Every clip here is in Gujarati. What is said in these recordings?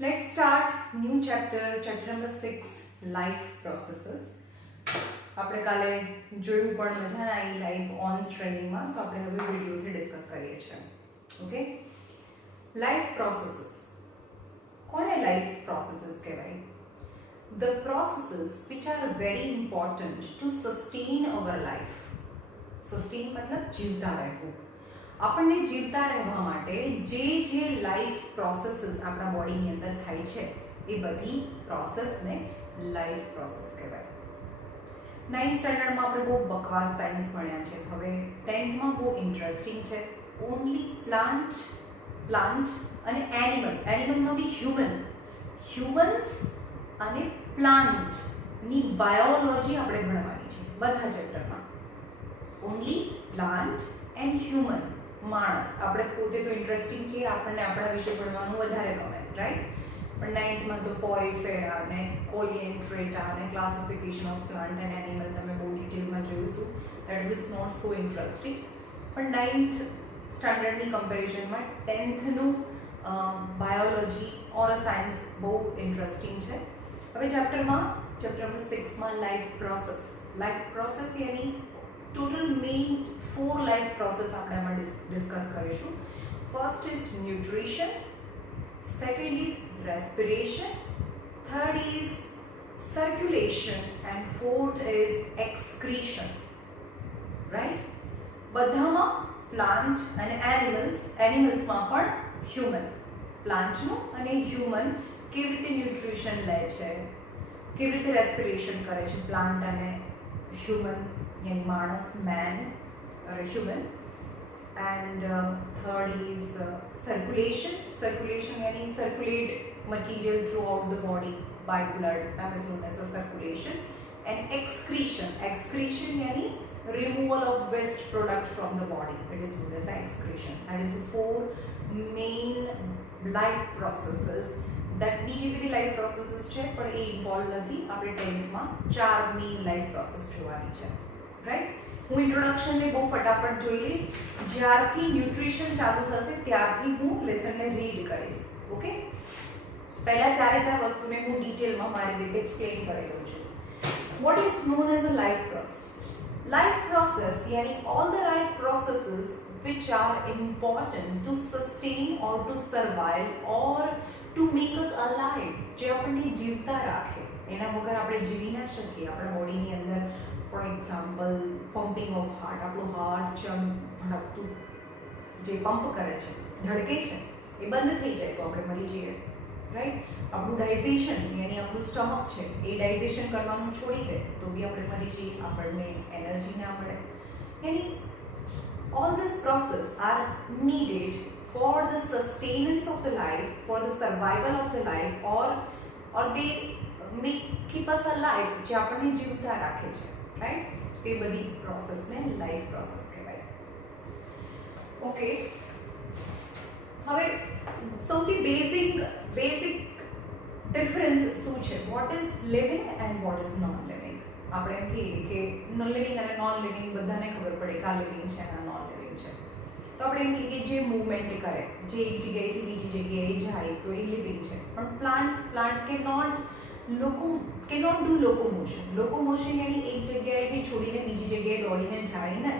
Let's start new chapter, chapter number 6, life processes. આપણે કાલે જોયું પણ મજા ના આવી લાઈફ ઓન સ્ટ્રેમિંગમાં, તો આપણે હવે વિડીયોથી ડિસ્કસ કરીએ છીએ. Okay, life processes. કોને લાઈફ પ્રોસેસીસ કહેવાય? The processes which are very important to sustain our life. Sustain મતલબ જીવતા રહેવું. આપણને જીવતા રહેવા માટે જે લાઈફ પ્રોસેસીસ આપણા બોડીની અંદર થાય છે એ બધી પ્રોસેસને લાઈફ પ્રોસેસ કહેવાય. 9th સ્ટાન્ડર્ડમાં આપણે બહુ બકવાસ સાયન્સ ભણ્યા છે. હવે 10thમાં બહુ ઇન્ટરેસ્ટિંગ છે. ઓનલી પ્લાન્ટ અને એનિમલમાં બી હ્યુમન્સ અને પ્લાન્ટની બાયોલોજી આપણે ભણવાની છે બધા ચેપ્ટરમાં. ઓનલી પ્લાન્ટ એન્ડ હ્યુમન, માણસ. આપણે પોતે તો ઇન્ટરેસ્ટિંગ છીએ, આપણને આપણા વિશે ભણવાનું વધારે ગમે, રાઈટ? પણ 9thમાં તો પોઇફેરા ને કોલિએન્ટ્રેટા અને classification of plant and animal તમે બહુ ડિટેલમાં જોયું હતું. That was not so interesting. પણ 9th સ્ટાન્ડર્ડની કમ્પેરિઝનમાં 10thનું બાયોલોજી ઓર સાયન્સ બહુ ઇન્ટરેસ્ટિંગ છે. હવે ચેપ્ટર નંબર 6માં લાઈફ પ્રોસેસ યાની ટોટલ મેઇન 4 લાઈફ પ્રોસેસ આપણે આમાં ડિસ્કસ કરીશું. First is nutrition, second is respiration, third is circulation and fourth is excretion. Right? બધામાં પ્લાન્ટ અને એનિમલ્સમાં પણ હ્યુમન, પ્લાન્ટનું અને હ્યુમન કેવી રીતે ન્યુટ્રિશન લે છે, કેવી રીતે રેસ્પિરેશન કરે છે પ્લાન્ટ અને હ્યુમન યાની માણસ, main or a human. And third is circulation yani circulate material throughout the body by blood, that is known as a circulation. And excretion yani removal of waste product from the body, it is known as excretion. That is the 4 main life processes. that બીજી બધી લાઈફ પ્રોસેસીસ છે પણ એ ઇન્વોલ્વ નથી. આપણે 10thમાં 4 મેઇન લાઈફ પ્રોસેસ જોવાની છે, રાઈટ? હું ઇન્ટ્રોડક્શનને બહુ ફટાફટ જોઈ લઈશ. જ્યારથી ન્યુટ્રિશન ચાલુ થશે ત્યારથી હું લેસનને રીડ કરીશ. ઓકે, પહેલા ચારે વસ્તુને હું ડિટેલમાં મારી રીતે એક્સપ્લેન કરી દઉં છું. What is known as a life process? Life process યાની all the life processes which are important to sustain or to survive or to make us alive, જે આપણને જીવતા રાખે. એના વગર આપણે જીવી ના શકીએ. આપણા બોડીની અંદર for example pumping of heart, આપણું હાર્ટ છે ધડકતું, જે પંપ કરે છે, ધડકે છે, એ બંધ થઈ જાય તો આપણે મરી જઈએ, રાઈટ? આપણું ડાયજેશન યાની આપણું સ્ટમક છે એ ડાયજેશન કરવાનું છોડી દે તો બી આપણે મરી જઈએ, આપણને એનર્જી ના મળે. યાની all this process are needed for the sustenance of the life, for the survival of the life, or they keep us alive, જે આપણને જીવતા રાખે છે, રાઈટ? એ બધી પ્રોસેસને લાઈફ પ્રોસેસ કહેવાય. ઓકે, હવે સૌથી બેઝિક ડિફરન્સ શું છે? What is living and what is non living. આપણે એમ કહીએ કે લિવિંગ અને નોન લિવિંગ બધાને ખબર પડે કે આ લિવિંગ છે અને નોન લિવિંગ છે. તો આપણે એમ કહીએ કે જે મૂવમેન્ટ કરે, જે એક જગ્યાએથી બીજી જગ્યાએ જાય તો એ લિવિંગ છે. પણ પ્લાન્ટ cannot do locomotion યાની એક જગ્યાએથી છોડીને બીજી જગ્યાએ દોડીને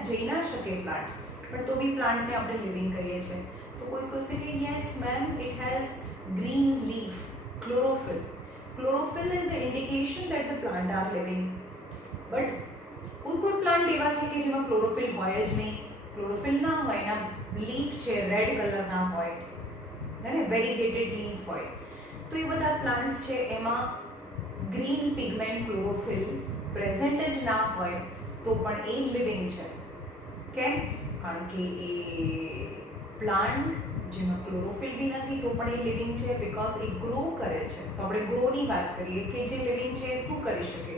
જઈ ના શકે પ્લાન્ટ, પણ તો બી પ્લાન્ટને આપણે લિવિંગ કહીએ છીએ. તો કોઈ કહેશે કે yes ma'am, it has green leaf, chlorophyll is an indication that the plant are living. But કોઈ પ્લાન્ટ એવા છે કે જેમાં ક્લોરોફિલ હોય જ નહીં. ક્લોરોફિલ ના હોય, એના લીફ છે રેડ કલરના હોય અને વેરીગેટેડ લીફ હોય, તો એ બધા પ્લાન્ટ્સ છે એમાં ગ્રીન પિગમેન્ટ ક્લોરોફિલ પ્રેઝન્ટ જ ના હોય તો પણ એ લિવિંગ છે. કેમ? કારણ કે એ પ્લાન્ટ જેમાં ક્લોરોફિલ બી નથી તો પણ એ લિવિંગ છે, બીકોઝ એ ગ્રો કરે છે. તો આપણે ગ્રોની વાત કરીએ કે જે લિવિંગ છે એ શું કરી શકે?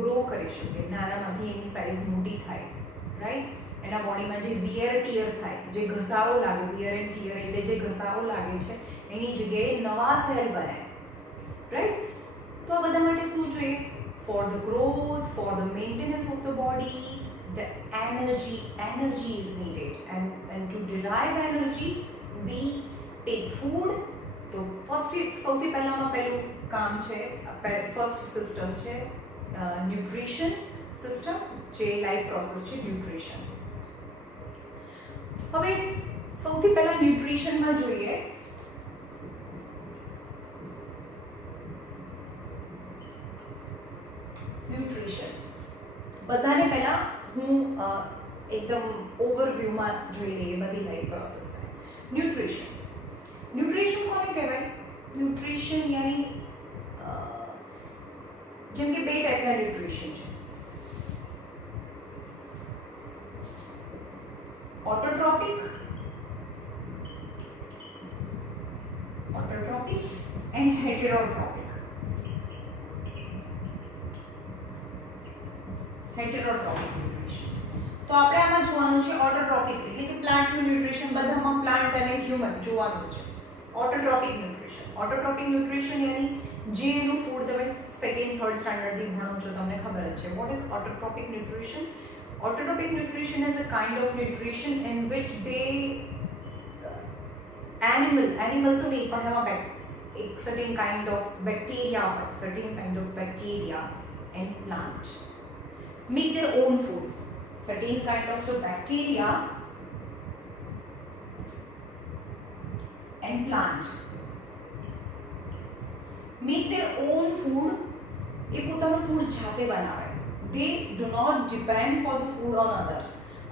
ગ્રો કરી શકે. નાનામાંથી એની સાઇઝ મોટી થાય, રાઈટ? એના બોડીમાં જે વિયર ટીયર થાય, જે ઘસારો લાગે, વિયર એન્ડ ટીયર એટલે જે ઘસારો લાગે છે એની જગ્યાએ નવા સેલ બને, રાઈટ? તો આ બધા માટે શું જોઈએ? For the growth, for the maintenance of the body, the energy is needed, and to derive energy we take food તો સૌથી પહેલામાં પહેલું કામ છે, ફર્સ્ટ સિસ્ટમ છે ન્યુટ્રિશન સિસ્ટમ, જે લાઈફ પ્રોસેસ છે ન્યુટ્રિશન. હવે સૌથી પહેલા ન્યુટ્રિશનમાં જોઈએ ન્યુટ્રિશન. બધાને પહેલા હું એકદમ ઓવરવ્યુમાં જોઈ લઈએ બધી લાઈફ પ્રોસેસને. ન્યુટ્રિશન કોને કહેવાય? ન્યુટ્રિશન યાની જેમ કે બે ટાઈપના ન્યુટ્રિશન છે, ઓટોટ્રોપિક એન્ડ હેટેરોટ્રોપિક. ન્યુટ્રિશન તો આપણે આમાં જોવાનું છે ઓટોટ્રોપિક એટલે કે પ્લાન્ટનું ન્યુટ્રિશન, બધામાં પ્લાન્ટ અને હ્યુમન જોવાનું છે. ઓટોટ્રોપિક ન્યુટ્રિશન યાની જે એનું ફૂડ તમે સેકન્ડ થર્ડ સ્ટાન્ડર્ડથી ભણો છો તમને ખબર જ છે. What is autotrophic nutrition? Autotrophic nutrition is a kind of nutrition in which animal तो नहीं पर हम एक certain kind of bacteria and plant make their own food. Certain kind of the bacteria and plant make their own food. ये પોતાનું ફૂડ જાતે બનાવે. They do not depend for the food on others,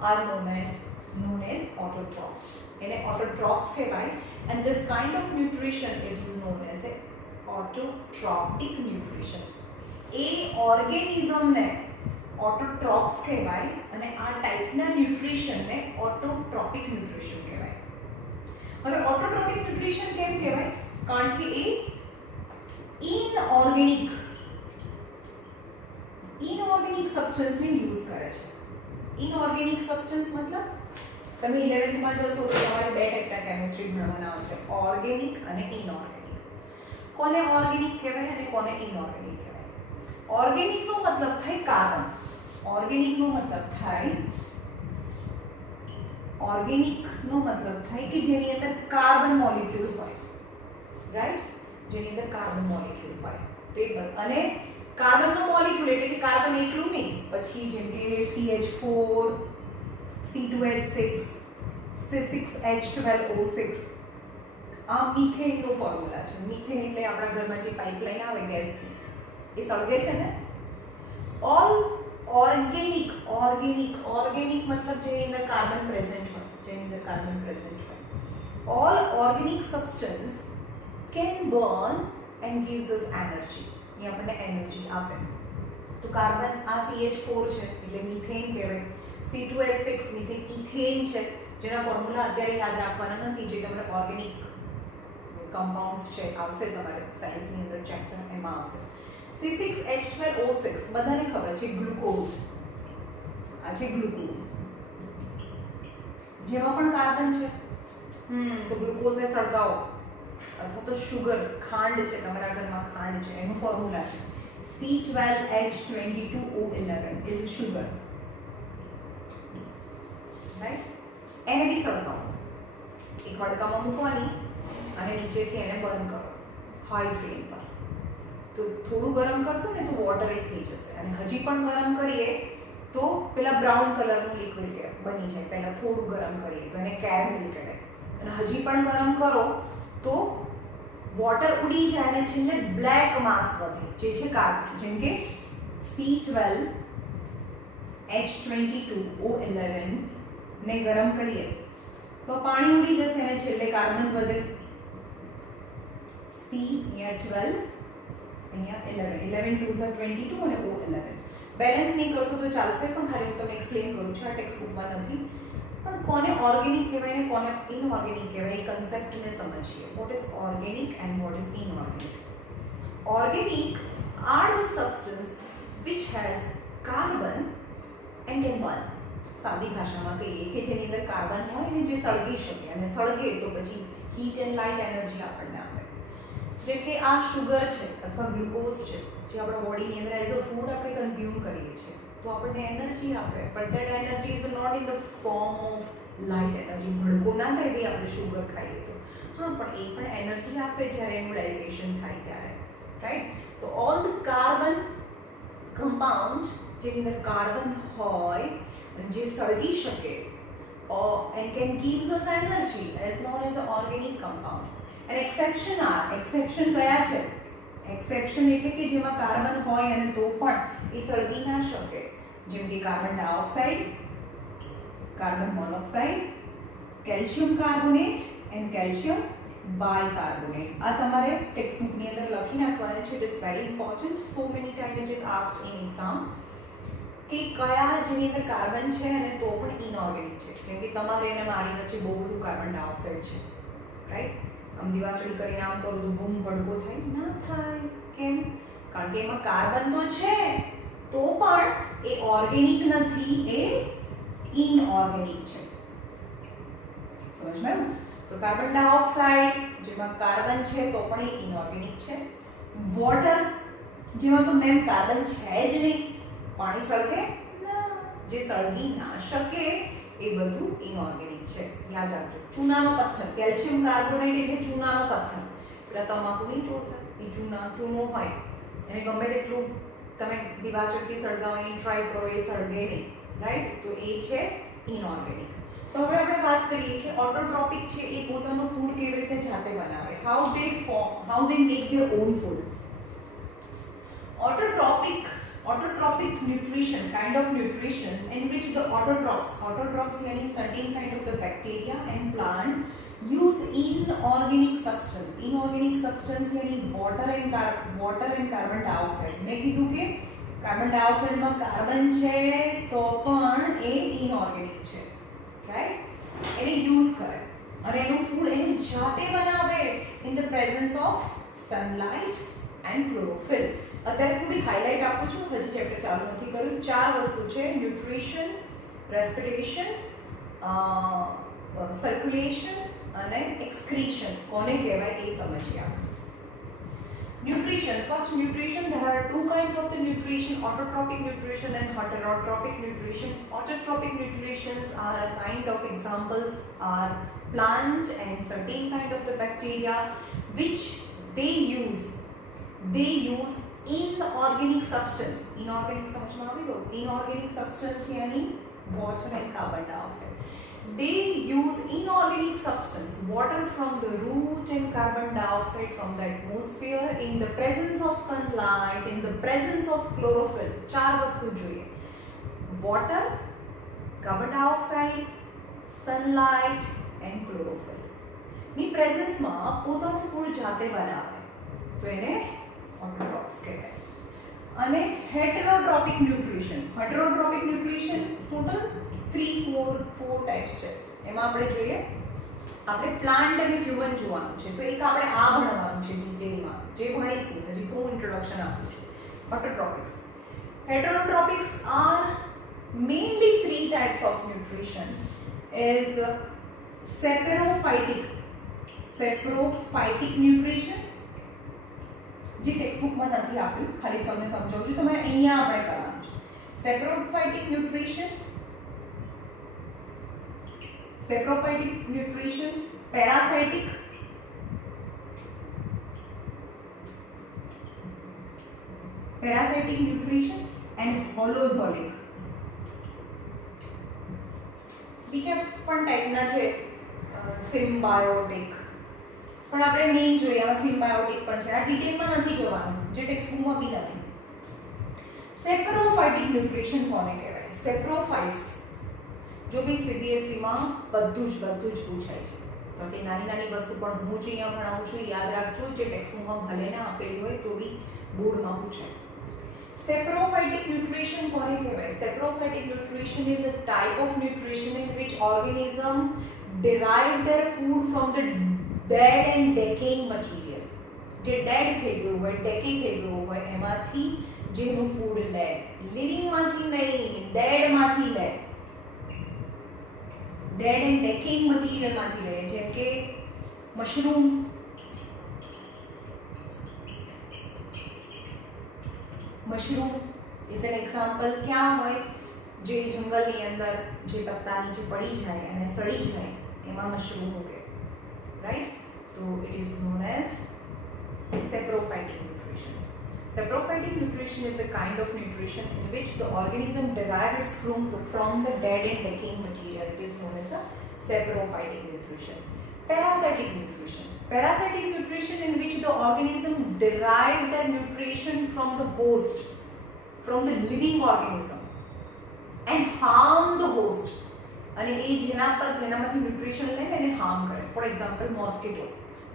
are known as autotrophs. इन्हें autotrophs कहवाय, and this kind of nutrition it is known as a autotrophic nutrition. A organism ने autotrophs कहवाय અને આ ટાઈપના ન્યુટ્રિશન ને autotrophic nutrition કહેવાય. હવે autotrophic nutrition કેમ કહેવાય? કારણ કે એ ઇનઓર્ગેનિક સબસ્ટન્સને યુઝ કરે છે. ઇનઓર્ગેનિક સબસ્ટન્સ મતલબ તમે 11th માં જશો તો તમારે બે ટાઈપના કેમિસ્ટ્રી ભણવાના આવશે, ઓર્ગેનિક અને ઇનઓર્ગેનિક. કોને ઓર્ગેનિક કહેવાય અને કોને ઇનઓર્ગેનિક કહેવાય? ઓર્ગેનિકનો મતલબ થાય કાર્બન. ઓર્ગેનિકનો મતલબ થાય કે જેની અંદર કાર્બન મોલિક્યુલ હોય, રાઈટ? જેની અંદર કાર્બન મોલિક્યુલ હોય તે અને કાર્બનનો મોલિક્યુલ એટલે કે કાર્બન એકલું નહીં, પછી જેમ કે CH4, C2H6, C6H12O6 આ મીથેનનો ફોર્મ્યુલા છે. મીથેન એટલે આપણા ઘરમાં જે પાઇપલાઇન આવે ગેસની, એ સળગે છે ને. ઓલ ઓર્ગેનિક મતલબ જેની અંદર કાર્બન પ્રેઝન્ટ હોય. All organic substance can burn and gives us energy. ये આપણને એનર્જી આપે. તો કાર્બન આ CH4 છે એટલે મીથેન કહેવાય. C2H6 મીથેન ઇથેન છે, જેના ફોર્મ્યુલા અત્યારે યાદ રાખવાના નથી, જે તમારે ઓર્ગેનિક કમ્પાઉન્ડ્સ છે આવશે તમારે સાયન્સની અંદર ચેપ્ટર એમાં આવશે. C6H12O6 બધાને ખબર છે, ગ્લુકોઝ. આ છે ગ્લુકોઝ, જેમાં પણ કાર્બન છે. તો ગ્લુકોઝને સળગાવો અથવા તો શુગર, ખાંડ છે તમારા ઘરમાં, ખાંડ છે એનું ફોર્મ્યુલા છે C12H22O11 is sugar, રાઈટ? એને બી સળગાવો, એક હડકામાં મૂકવાની અને નીચેથી એને બર્ન કરો હાઈ ફ્લેમ પર. તો થોડું ગરમ કરશો ને તો વોટર એ થઈ જશે, અને હજી પણ ગરમ કરીએ તો પેલા બ્રાઉન કલરનું લિક્વિડ બની જાય. પહેલા થોડું ગરમ કરીએ તો એને કેરેમલ કહેવાય, અને હજી પણ ગરમ કરો તો વોટર ઉડી જાય અને છેલ્લે બ્લેક માસ વધે, જે છે કાર્બન. જેમ કે C12H22O11 ને ગરમ કરીએ તો પાણી ઉડી જશે અને છેલ્લે કાર્બન વધે. C અહીંયા 12 અહીંયા 11 2s are 22 અને O11 બેલેન્સ નહીં કરશો તો ચાલશે, પણ ખાલી હું તમને એક્સપ્લેન કરું છું, આ ટેક્સ્ટ બુકમાં નથી. પણ કોને ઓર્ગેનિક કહેવાય ને કોને ઇનઓર્ગેનિક કહેવાય એ કન્સેપ્ટને સમજીએ. What is organic and what is inorganic? Organic are the substance which has carbon and can burn. સાદી ભાષામાં કહીએ કે જેની અંદર કાર્બન હોય ને જે સળગી શકે, અને સળગે તો પછી હીટ એન્ડ લાઇટ એનર્જી આપણને આપે. જેમ કે આ શુગર છે અથવા ગ્લુકોઝ છે, જે આપણા બોડીની અંદર એઝ અ ફૂડ આપણે કન્ઝ્યુમ કરીએ છીએ તો આપણને એનર્જી આપે, but that energy is not in the form of light energy. ભડકો ના થાય બી આપણે શુગર ખાઈએ તો हाँ, પણ એ પણ એનર્જી આપે જ્યારે એનું ડાયજેશન થાય ત્યારે, રાઈટ? તો ઓલ ધ કાર્બન કમ્પાઉન્ડ જેની અંદર કાર્બન હોય જે સળગી શકે and can gives us energy as known as an organic compound. And exception are, exception કયા છે? exception એટલે કે જેમાં કાર્બન હોય અને તો પણ એ સળગી ના શકે, જેમ કે carbon dioxide, carbon monoxide, calcium carbonate and calcium bicarbonate. આ તમારે ટેક્સ્ટ બુકની અંદર લખી નાખવાનું છે. It is very important. So many time it is asked in exam કે કયા જેની અંદર કાર્બન છે અને તો પણ ઇનઓર્ગેનિક છે. જેમ કે તમારે અને મારી વચ્ચે બહુ બધું કાર્બન ડાયોક્સાઇડ છે, રાઈટ? આમ દિવાસળી કરીને આમ કરું તો બૂમ ભડકો થાય? ના થાય. કેમ? કારણ કે એમાં કાર્બન તો છે તો પણ એ ઓર્ગેનિક નથી, એ ઇનઓર્ગેનિક છે. સમજમાં આવ્યું? તો કાર્બન ડાયોક્સાઇડ જેમાં કાર્બન છે તો પણ એ ઇનઓર્ગેનિક છે. વોટર જેમાં તો મેમ કાર્બન છે જ નહીં, પાણી સળગે ના, જે સળગી ના શકે એ બધું ઇનઓર્ગેનિક છે. યાદ રાખજો. ચૂનાનો પથ્થર, કેલ્શિયમ કાર્બોનેટ એટલે ચૂનાનો પથ્થર. એટલે તમાકુ નહીં ચોરતા, એ ચૂનો હોય એને ગમે તેટલું તમે દિવાસળથી સળગાવવાની ટ્રાય કરો, એ સળગે નહીં, રાઈટ? તો એ છે ઇનઓર્ગેનિક. તો હવે આપણે વાત કરીએ કે ઓટોટ્રોપિક છે એ પોતાનું ફૂડ કેવી રીતે જાતે બનાવે. How they make there on food. Autotrophic nutrition, kind of nutrition in which the autotrophs yani certain kind of the bacteria and plant use inorganic substance. Inorganic substance yani water and carbon dioxide. મેં કીધું કે કાર્બન ડાયોક્સાઇડમાં કાર્બન છે તો પણ એ ઇનઓર્ગેનિક છે, રાઈટ? એને યુઝ કરે અને એનું ફૂડ એનું જાતે બનાવે in the presence of sunlight and chlorophyll. અત્યારે થોડી હાઇલાઇટ આપું છું, હજી ચેપ્ટર ચાલુ નથી કર્યું. 4 વસ્તુ છે: ન્યુટ્રિશન, રેસ્પિરેશન, સર્ક્યુલેશન અને એક્સક્રીશન. કોને કહેવાય એ સમજીએ આપણે. Nutrition. First, nutrition. There are two kinds of the nutrition: autotrophic nutrition and heterotrophic nutrition. Autotrophic nutritions are a kind of examples are plant and certain kind of the bacteria which they use inorganic substance. Inorganic समझ में आ गई? Inorganic substance यानी water and carbon dioxide. They use inorganic substance, water from the root and carbon dioxide from the atmosphere in the presence of sunlight, in the presence of chlorophyll. 4 વસ્તુ જોઈએ: water, carbon dioxide, sunlight and chlorophyll. ની પ્રેઝન્સમાં પોતાનું ફૂડ જાતે બનાવે તો એને ઓટોટ્રોપ્સ કહેવાય. અને હેટરોટ્રોપિક ન્યુટ્રિશન. હેટરોટ્રોપિક ન્યુટ્રિશન ટોટલ 3-4 ટાઈપ્સ છે. એમાં આપણે જોઈએ, આપણે પ્લાન્ટ અને હ્યુમન જોવાનું છે. તો એક આપણે આ ભણવાનું છે ડિટેલમાં, જે ભણીશું. હજી થોડું ઇન્ટ્રોડક્શન આપું છું. ઓટોટ્રોપિક્સ. Heterotropics are mainly 3 types of nutrition. Is saprophytic nutrition, જે ટેક્સ્ટ બુકમાં નથી આપ્યું, ખાલી તમને સમજાવું છું, તમારે અહીંયા આપણે કરવાનું છે. saprophytic nutrition, parasitic nutrition and holozoic. બીજા પણ ટાઈપના છે સિમ્બાયોટિક, પણ આપણે મેઇન જોઈએ. આમાં સિમ્બાયોટિક પણ છે, આ ડિટેલમાં નથી જવાનું, જે ટેક્સ્ટ બુકમાં બી નથી. સેપ્રોફાઇટિક ન્યુટ્રિશન કોને કહેવાય? સેપ્રોફાઇટ્સ જો બી CBSE માં બધું જ પૂછાય છે. તો તે નાની વસ્તુ પણ હું જ અહીંયા ભણાવું છું, યાદ રાખજો. જે ટેક્સ્ટ બુકમાં ભલે ના આપેલી હોય તો બી બોર્ડમાં પૂછાય. Saprophytic nutrition કોને કહેવાય? Saprophytic nutrition is a type of nutrition in which organism derive their food from the dead and decaying material. જે ડેડ થઈ ગયું હોય, ડેકે થઈ ગયું હોય, એમાંથી જેનું ફૂડ લે. લિવિંગ માંથી નહીં, ડેડ માંથી લે. ડેડ એન્ડ ડેકેઇંગ મટીરિયલ માંથી લે. જેમ કે mushroom, mushroom is an example. ક્યાં હોય? જે જંગલની અંદર જે પત્તા નીચે પડી જાય અને સડી જાય એમાં મશરૂમ ઉગે, right? it is known as saprophytic nutrition. Saprophytic nutrition is a kind of nutrition in which the organism derives from the dead and decaying material. It is known as a saprophytic nutrition. Parasitic nutrition. Parasitic nutrition in which the organism derive their nutrition from the host, from the living organism, and harm the host. અને એ જેનામાંથી ન્યુટ્રિશન લઈને એને હાર્મ કરે. ફોર એક્ઝામ્પલ મોસ્કીટો,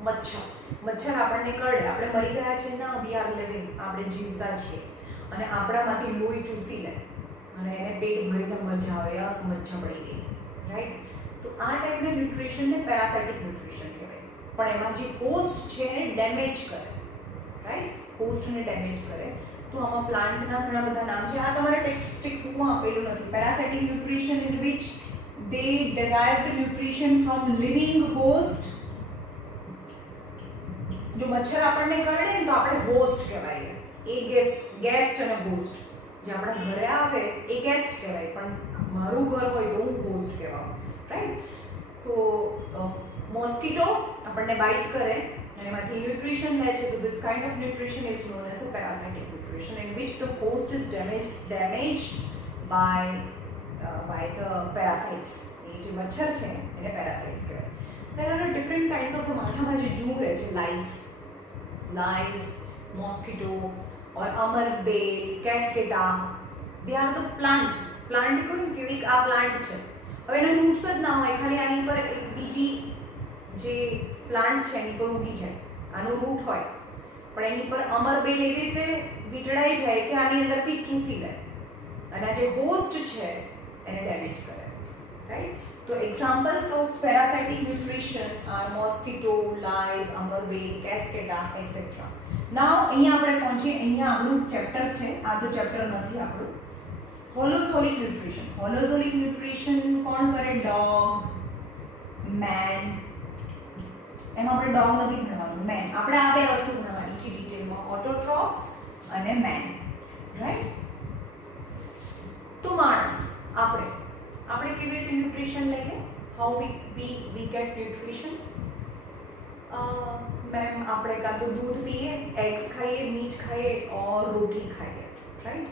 મચ્છર આપણને કરડે, આપણે મરી ગયા છે ના, વી આર લિવિંગ, આપણે જીવતા છીએ, અને આપણામાંથી લોહી ચૂસી લે અને એને પેટ ભરીને મજા આવે, યસ મચ્છર પડી ગઈ, રાઈટ? તો આ ટાઈપના ન્યુટ્રિશનને પેરાસાઇટિક ન્યુટ્રિશન કહેવાય. પણ એમાં જે હોસ્ટ છે એને ડેમેજ કરે, રાઈટ? હોસ્ટને ડેમેજ કરે. તો આમાં પ્લાન્ટના ઘણા બધા નામ છે. આ તમારે ટેક્સ્ટબુકમાં આપેલું નથી. Parasitic nutrition in which they derive the nutrition from living host. જો મચ્છર આપણને કરડે ને તો આપણે હોસ્ટ કહેવાય. એ ગેસ્ટ અને હોસ્ટ જે આપણા ઘરે આવે એ ગેસ્ટ કહેવાય, પણ મારું ઘર હોય તો હું હોસ્ટ કહેવાઉં, રાઈટ? તો મોસ્કીટો આપણને બાઇટ કરે અને એમાંથી ન્યુટ્રિશન લે છે. તો this kind of nutrition is known as a parasitic nutrition in which the host is damaged by the parasites. એ જે મચ્છર છે એને પેરાસાઇટ્સ કહેવાય. There are different kinds of માથામાં જે જૂ રહે છે, lice, mosquito or amarbe, cascada, they are the plant કહ્યું કે આ પ્લાન્ટ છે. હવે એના રૂટ્સ જ ના હોય, ખાલી આની પર એક બીજી જે પ્લાન્ટ છે એની પર ઉગી જાય, આનું રૂટ હોય, પણ એની પર અમરબેલ એવી રીતે વીંટળાઈ જાય કે આની અંદરથી ચૂસી લે અને આ જે હોસ્ટ છે એને ડેમેજ કરે, રાઈટ? તો examples of parasitic nutrition are mosquito, lice, અમરબેલ, કેસ્કેડા એક્સેટ્રા. નાઉ અહીંયા આપણે પહોંચીએ. અહીંયા આપણું ચેપ્ટર છે, આ તો ચેપ્ટર નથી આપણું. હોલોઝોલિક ન્યુટ્રિશન. હોલોઝોલિક ન્યુટ્રિશન કોણ કરે? Dog, man. એમાં આપણે ડોગ નથી ભણવાનું, મેન. આપણે આ બે વસ્તુ ભણવાની છે ડિટેલમાં, ઓટોટ્રોપ્સ અને મેન, રાઈટ? તો માણસ આપણે કેવી રીતે ન્યુટ્રિશન લઈએ? How we get nutrition? Ma'am આપણે કાં તો દૂધ પીએ, એગ્સ ખાઈએ, મીટ ખાઈએ ઓર રોટલી ખાઈએ, રાઈટ?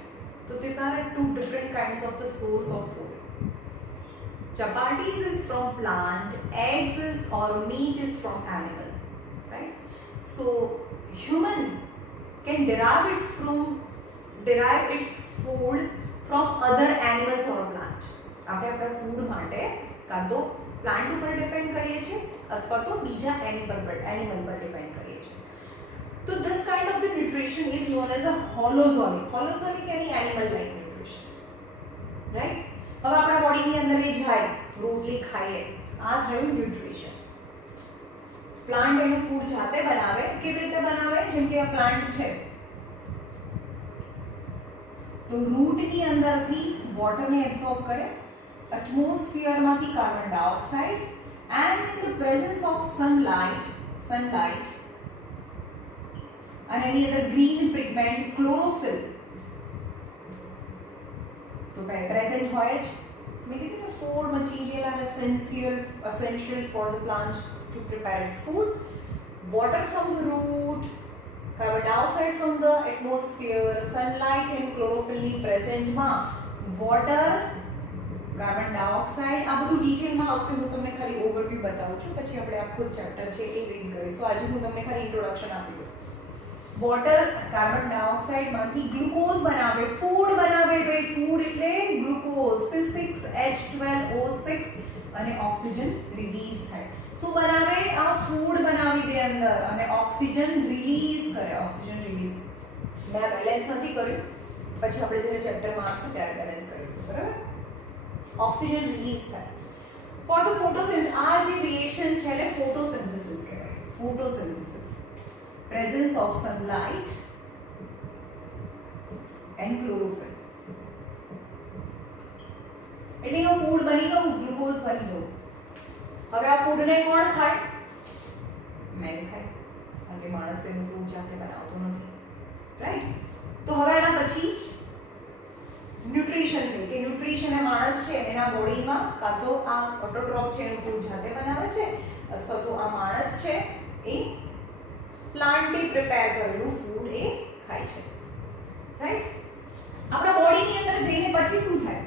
તો these are two different kinds of the source of food. Chapatis is from plant, eggs is or meat is from animal, right? So human can derive its food from other animals or plant. આપણે આપણા ફૂડ માટે કાં તો પ્લાન્ટ ઉપર ડિપેન્ડ કરીએ છીએ અથવા તો બીજા એનિમલ પર ડિપેન્ડ કરીએ છીએ. તો this kind of the nutrition is known as a holozolic. Holozolic any animal like nutrition, right? હવે આપણા બોડીની અંદર એ જાય, રોટલી ખાઈએ, આ થયું ન્યુટ્રિશન. પ્લાન્ટ એનું ફૂડ જાતે બનાવે. કેવી રીતે બનાવે? જેમ કે આ પ્લાન્ટ છે તો રૂટની અંદરથી વોટરને એબ્સોર્બ કરે, એટમોસ્ફિયરમાંથી carbon dioxide, and in the presence of sunlight અને એની અંદર ગ્રીન પિગમેન્ટ ક્લોરોફિલ તો પ્રેઝન્ટ હોય જ. મેં કીધું ને 4 material are essential for the plant to prepare its food. Water from the root, carbon dioxide from the atmosphere, sunlight and chlorophyll ની પ્રેઝન્ટમાં વોટર, કાર્બન ડાયોક્સાઇડ, આ બધું ડિટેલમાં આવશે. હું તમને ખાલી ઓવરવ્યૂ બતાવું છું, પછી આપણે આખું ચેપ્ટર છે એ રીડ કરીશું. આજે હું તમને ખાલી ઇન્ટ્રોડક્શન આપી દઉં. વોટર, કાર્બન ડાયોક્સાઇડમાંથી ગ્લુકોઝ બનાવે, ફૂડ બનાવે. ભાઈ ફૂડ એટલે ગ્લુકોઝ, C6H12O6 અને ઓક્સિજન રિલીઝ થાય. શું બનાવે? આ ફૂડ બનાવી દે અંદર અને ઓક્સિજન રિલીઝ કરે. ઓક્સિજન રિલીઝ મેં બેલેન્સ નથી કર્યું, પછી આપણે જ્યારે ચેપ્ટરમાં આવશે ત્યારે બેલેન્સ કરીશું, બરાબર? ઓક્સિજન રિલીઝ થાય ફોર ધ ફોટોસિન્થેસિસ. આ જે રિએક્શન છે એને ફોટોસિન્થેસિસ કહેવાય. Photosynthesis, presence of sunlight and chlorophyll. એટલે આ ફૂડ બની ગયું, ગ્લુકોઝ બની ગયું. હવે આ ફૂડને કોણ ખાય? મેન ખાય, કારણ કે માણસ તેનું ફૂડ જાતે બનાવતો નથી, રાઈટ? તો હવે એના પછી ન્યુટ્રિશન કે ન્યુટ્રિશન એ માણસ છે એના બોડીમાં કાં તો આ ઓટોટ્રોપ છે એનું ફૂડ જાતે બનાવે છે અથવા તો આ માણસ છે એ પ્લાન્ટે પ્રિપેર કરેલું ફૂડ એ ખાય છે, રાઈટ? આપણા બોડીની અંદર જઈને પછી શું થાય?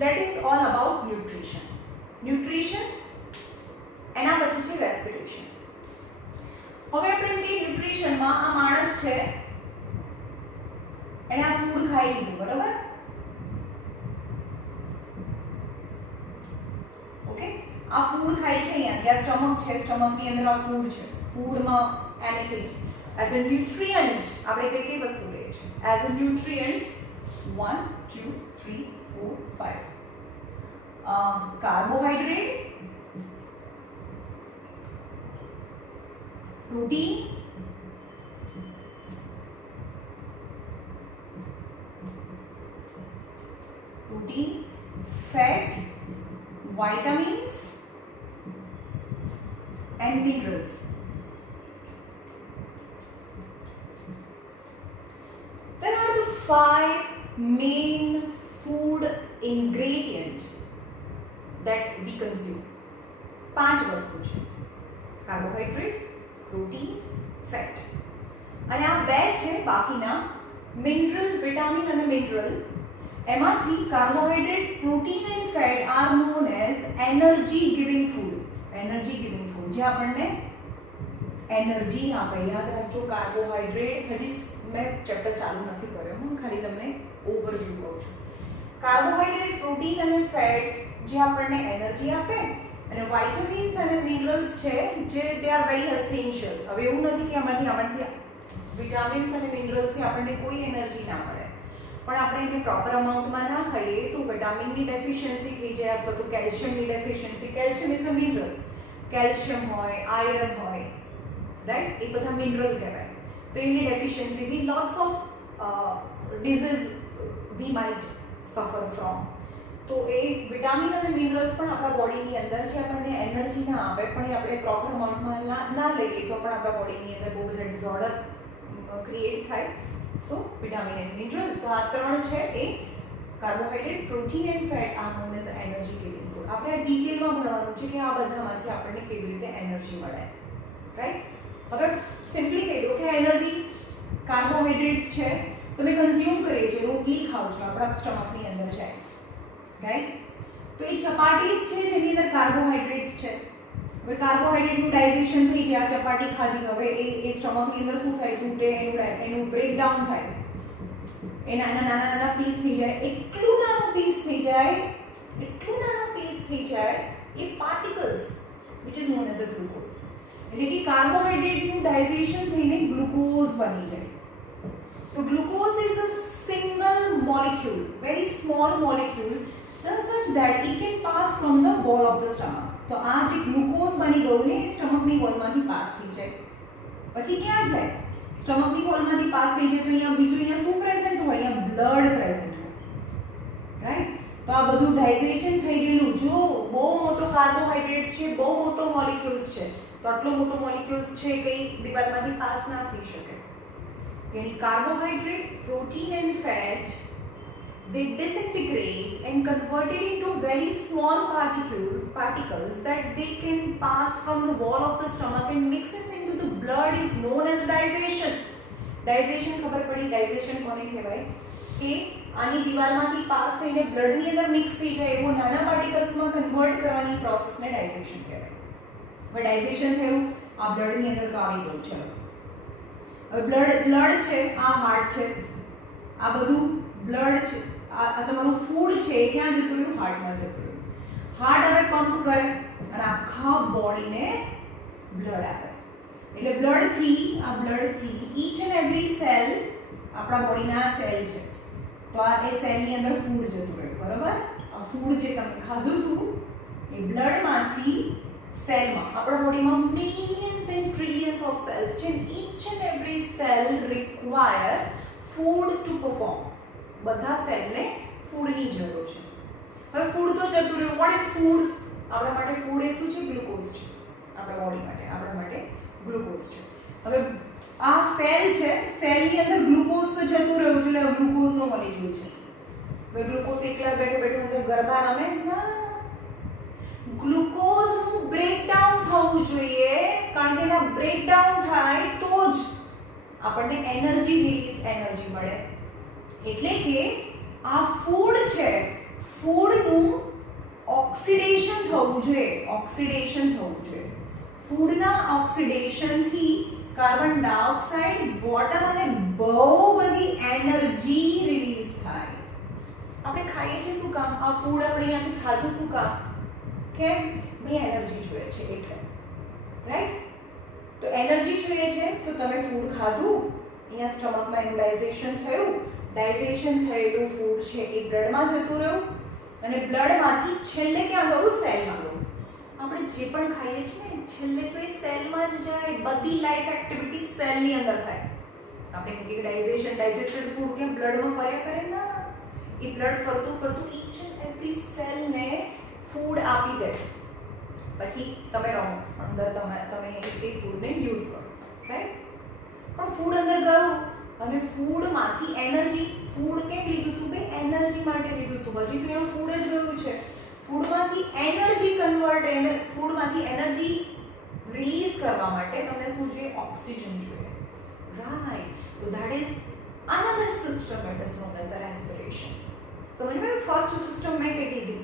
That is all about nutrition. Nutrition એના પછી છે respiration. હવે આપણે એમ કે ન્યુટ્રિશન માં આ માણસ છે, એને આ ફૂડ ખાઈ લીધું, બરાબર? ઓકે, આ ફૂડ ખાય છે, અહીંયા ત્યાં સ્ટમક છે, સ્ટમક ની અંદર આ ફૂડ છે. ફૂડમાં એનીથિંગ એઝ અ ન્યુટ્રિયન્ટ આપણે કઈ કઈ વસ્તુ લઈએ છીએ? As a nutrient 1 2 3 4 5 carbohydrate, protein, fat, vitamins and minerals. There are the 5 main food ingredients that we consume. 5 વસ્તુ છે: કાર્બોહાઈડ્રેટ, પ્રોટીન, ફેટ, અને આ બે છે બાકીના મિનરલ, વિટામિન અને મિનરલ. એમાંથી carbohydrate, protein and fat are known as energy giving food. Energy giving food જે આપણને એનર્જી આપે. યાદ રાખજો, કાર્બોહાઈડ્રેટ, હજી મેં ચેપ્ટર ચાલુ નથી કર્યો, હું ખાલી તમને ઓવરવ્યૂ કહું છું. કાર્બોહાઈડ્રેટ, પ્રોટીન અને ફેટ જે આપણને એનર્જી આપે, અને વિટામિન્સ અને મિનરલ્સ છે જે દે આર વેરી એસેન્શિયલ. હવે એવું નથી કે આમાંથી વિટામિન્સ અને મિનરલ્સથી આપણને કોઈ એનર્જી ના મળે, પણ આપણે એને પ્રોપર અમાઉન્ટમાં ના ખાઈએ તો વિટામિનની ડેફિશિયન્સી થઈ જાય, અથવા તો કેલ્શિયમની deficiency. Calcium is a mineral. Calcium હોય, આયરન હોય, રાઈટ? એ બધા મિનરલ કહેવાય. તો એની ડેફિશિયન્સીથી lots of disease we might suffer from. તો એ વિટામિન અને મિનરલ્સ પણ આપણા બોડીની અંદર જે આપણને એનર્જી ના આપે, પણ એ આપણે પ્રોપર અમાઉન્ટમાં ના લઈએ તો પણ આપણા બોડીની અંદર બહુ બધા ડિઝોર્ડર ક્રિએટ થાય. સો વિટામિન એન્ડ મિનરલ, તો આ 3 છે એ carbohydrate, protein and fat are known as energy giving food. આપણે ડિટેલમાં ભણવાનું છે કે આ બધામાંથી આપણને કેવી રીતે એનર્જી મળે, રાઈટ? હવે સિમ્પલી કહી દો કે એનર્જી કાર્બોહાઈડ્રેટ્સ છે, તમે કન્ઝ્યુમ કરીએ છીએ, રોટલી ખાઓ છો, આપણા સ્ટમકની અંદર જાય, રાઈટ? તો એ ચપાટીસ છે જેની અંદર કાર્બોહાઈડ્રેટ્સ છે. હવે કાર્બોહાઈડ્રેટનું ડાઇજેશન થઈ જાય, ચપાટી ખાધી, હવે એ સ્ટમકની અંદર શું થાય? તૂટે, એનું બ્રેકડાઉન થાય, એ નાના પીસ થઈ જાય. એટલું નાનું પીસ થઈ જાય એ particles which is known as a glucose. એટલે કે કાર્બોહાઈડ્રેટનું ડાઇજેશન થઈને ગ્લુકોઝ બની જાય. તો glucose is a single molecule, very small molecule, such that it can pass from the wall of the stomach. તો આ જે ગ્લુકોઝ બની ગયું ને સ્ટમકની વોલમાંથી પાસ થઈ જાય. પછી ક્યાં જાય? સ્ટમકની વોલમાંથી પાસ થઈ જાય તો અહીંયા બીજું શું પ્રેઝન્ટ હોય? અહીંયા બ્લડ પ્રેઝન્ટ હોય, રાઈટ? તો આ બધું ડાઇજેશન થઈ ગયેલું. જો બહુ મોટો કાર્બોહાઈડ્રેટ્સ છે, બહુ મોટો મોલિક્યુલ્સ છે, તો આટલો મોટો મોલિક્યુલ્સ છે કઈ દિવાલમાંથી પાસ ના થઈ શકે. એની carbohydrate, protein and fat, they disintegrate and converted into very small particles that they can pass from the wall of the stomach and mixes into the blood is known as digestion. Digestion ખબર પડી? digestion કોને કહેવાય? કે આની દીવાલમાંથી પાસ થઈને બ્લડની અંદર મિક્સ થઈ જાય એવું નાના પાર્ટિકલ્સમાં કન્વર્ટ કરવાની પ્રોસેસને ડાયજેશન કહેવાય. હવે ડાયજેશન થયું, આ બ્લડની અંદર તો આવી ગયું. ચલો, હવે બ્લડ છે, આ હાર્ટ છે, આ બધું બ્લડ છે, આ તમારું ફૂડ છે એ ક્યાં જતું રહ્યું? હાર્ટમાં જતું રહ્યું. હાર્ટ હવે પંપ કરે અને આખા બોડીને બ્લડ આપે. એટલે બ્લડથી ઈચ એન્ડ એવરી સેલ, આપણા બોડીના સેલ છે, તો આ એ સેલની અંદર ફૂડ જતું રહ્યું, બરાબર? આ ફૂડ જે તમે ખાધું હતું એ બ્લડમાંથી સેલમાં આપણા બોડીમાં millions and trillions of cells છે. Inch and every cell require food two perform. બધા સેલને ફૂડની જરૂર છે. હવે ફૂડ તો જતું રહ્યું. What is food? આપણા માટે ફૂડ એ શું છે? ગ્લુકોઝ છે. આપણા બોડી માટે આપણા માટે ગ્લુકોઝ છે. હવે આ સેલ છે, સેલની અંદર ગ્લુકોઝ તો જતું રહ્યું છે, એટલે ગ્લુકોઝ નો મળી ગયું છે. હવે ગ્લુકોઝ એકલા બેઠો બેઠો અંદર ગરબા રમે ના. ગ્લુકોઝનું બ્રેકડાઉન થવું જોઈએ, કારણ કે એના બ્રેકડાઉન થાય તો જ આપણને એનર્જી મળે. એટલે કે આ ફૂડ છે, ફૂડનું ઓક્સિડેશન થવું જોઈએ. ફૂડના ઓક્સિડેશનથી કાર્બન ડાયોક્સાઇડ, વોટર અને બહુ બધી એનર્જી રિલીઝ થાય. આપણે ખાઈએ છીએ શું કામ? આ ફૂડ આપણે અહીંયાથી ખાધું શું કામ? કેમ? ભાઈ એનર્જી જોઈએ છે એટલે, રાઈટ? તો એનર્જી જોઈએ છે તો તમે ફૂડ ખાધું, અહીંયા સ્ટમકમાં એનું ડાઇજેશન થયું. ડાઇજેશન થયેલું ફૂડ છે એ બ્લડમાં જતું રહ્યું અને બ્લડમાંથી છેલ્લે ક્યાં ગયું? સેલમાં ગયું. આપણે જે પણ ખાઈએ છીએ ને છેલ્લે તો એ સેલમાં જ જાય. બધી લાઈફ એક્ટિવિટી સેલની અંદર થાય. આપણે કે ડાઇજેસ્ટેડ ફૂડ કેમ બ્લડમાં ફર્યા કરે ના, એ બ્લડ ફરતું ઈચ એન્ડ એવરી સેલને ફૂડ આપી દે. પછી તમે રહો અંદર, તમે એ ફૂડને યુઝ કરો, રાઈટ? પણ ફૂડ અંદર ગયું અને ફૂડમાંથી એનર્જી, ફૂડ કેમ લીધું હતું? ભાઈ એનર્જી માટે લીધું હતું. હજી તો એમ ફૂડ જ ગયું છે. ફૂડમાંથી એનર્જી રિલીઝ કરવા માટે તમને શું જોઈએ? ઓક્સિજન જોઈએ, રાઈટ? તો that is another system it is known as respiration. સમજમાં? ફર્સ્ટ સિસ્ટમ મેં કીધી,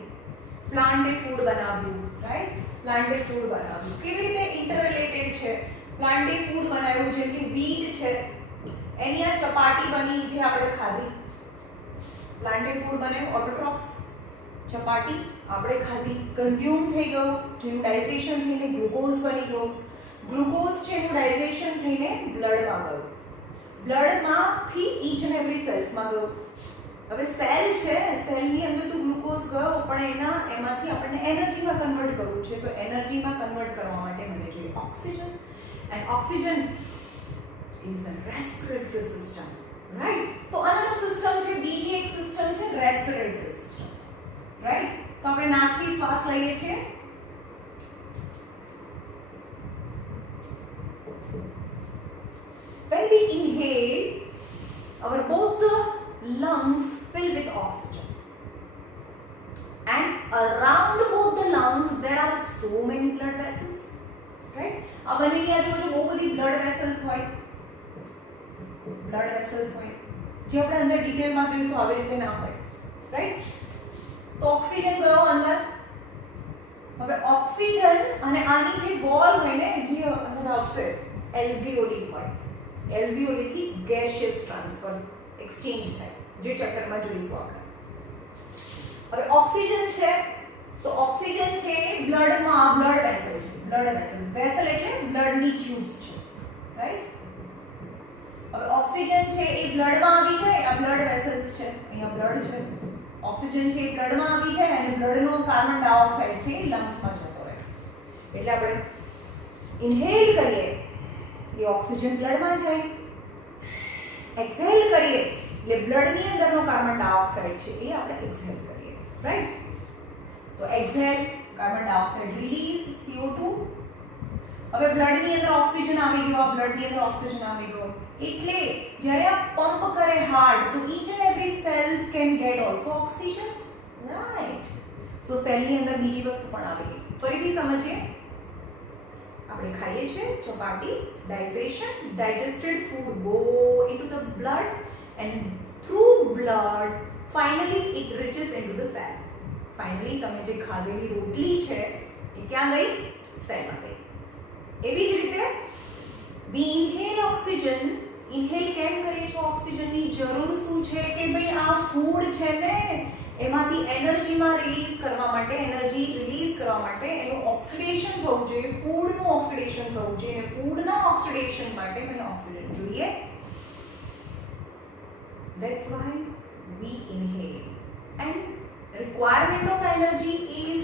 પ્લાન્ટે ફૂડ બનાવ્યું, રાઈટ? પ્લાન્ટે ફૂડ બનાવ્યું. કેવી રીતે ઇન્ટરરિલેટેડ છે? પ્લાન્ટે ફૂડ બનાવ્યું, જેમ કે વીટ છે, એની આ ચપાટી બની જે આપણે ખાધી. પ્લાન્ટે ફૂડ બનાવ્યું, ઓટોટ્રોપ્સ, ચપાટી આપણે ખાધી, કન્ઝ્યુમ થઈ ગયું, જેનું ડાઇજેશન થઈને ગ્લુકોઝ બની ગયું. ગ્લુકોઝ છે એનું ડાઇજેશન થઈને બ્લડમાં ગયું. બ્લડમાંથી ઈચ એન્ડ એવરી સેલ્સમાં ગયું. હવે સેલ છે, સેલની અંદર તો ગ્લુકોઝ ગયો, પણ એમાંથી આપણને એનર્જીમાં કન્વર્ટ કરવું છે. તો એનર્જીમાં કન્વર્ટ કરવા માટે મને જોઈએ oxygen. And oxygen is a respiratory system, right? તો અનધર સિસ્ટમ છે, બીજી એક સિસ્ટમ છે રેસ્પિરેટરી સિસ્ટમ, રાઈટ? તો આપણે નાકથી શ્વાસ લઈએ છીએ. When we inhale, our both the lungs fill with oxygen, and around both the lungs there are so many blood vessels, right? આ બંનેની આજુબાજુ બહુ બધી blood vessels હોય, જે આપણે અંદર ડિટેલમાં જોઈશું આવી રીતે ના હોય, રાઈટ? તો ઓક્સિજન ગયો અંદર. હવે ઓક્સિજન અને આની જે બોલ હોય ને, જે અંદર આવશે, એલ્વિયોલી હોય. એલ્વિયોલીથી ગેસિયસ ટ્રાન્સફર એક્સચેન્જ થાય, જે ચેપ્ટરમાં જોઈશું આપણે. હવે ઓક્સિજન છે તો ઓક્સિજન છે બ્લડમાં, બ્લડ વેસલ છે. વેસલ એટલે બ્લડની ટ્યુબ્સ છે, રાઈટ? હવે ઓક્સિજન છે એ બ્લડમાં આવી જાય, આ બ્લડ વેસલ્સ છે, અહીંયા બ્લડ છે. ઓક્સિજન છે એ બ્લડમાં આવી જાય અને બ્લડનો કાર્બન ડાયોક્સાઇડ છે એ લંગ્સમાં જતો રહે. એટલે આપણે ઇન્હેલ કરીએ એ ઓક્સિજન બ્લડમાં જાય, એક્સહેલ કરીએ એટલે બ્લડની અંદરનો કાર્બન ડાયોક્સાઇડ છે એ આપણે એક્સહેલ કરીએ, રાઈટ? તો એક્સહેલ, કાર્બન ડાયોક્સાઇડ રિલીઝ, CO2. હવે બ્લડની અંદર ઓક્સિજન આવી ગયો, આ બ્લડની અંદર ઓક્સિજન આવી ગયો, એટલે જ્યારે આ પંપ કરે હાર્ટ, તો each and every cells can get also oxygen, right? So સેલની અંદર બીજી વસ્તુ પણ આવી ગઈ. ફરીથી સમજીએ. આપણે ખાઈએ છીએ ચપાટી, digested food go into the blood, and through blood finally it reaches into the cell. Finally તમે જે ખાધેલી રોટલી છે એ ક્યાં ગઈ? સેલમાં ગઈ. એવી જ રીતે we inhale oxygen. ઇન્હેલ કેમ કરીએ છીએ? ઓક્સિજનની જરૂર શું છે કે ભાઈ આ ફૂડ છે ને એમાંથી એનર્જીમાં રિલીઝ કરવા માટે, એનું ઓક્સિડેશન થવું જોઈએ, ફૂડનું ઓક્સિડેશન થવું જોઈએ, અને ફૂડના ઓક્સિડેશન માટે મને ઓક્સિજન જોઈએ. That's why we inhale. And requirement of energy is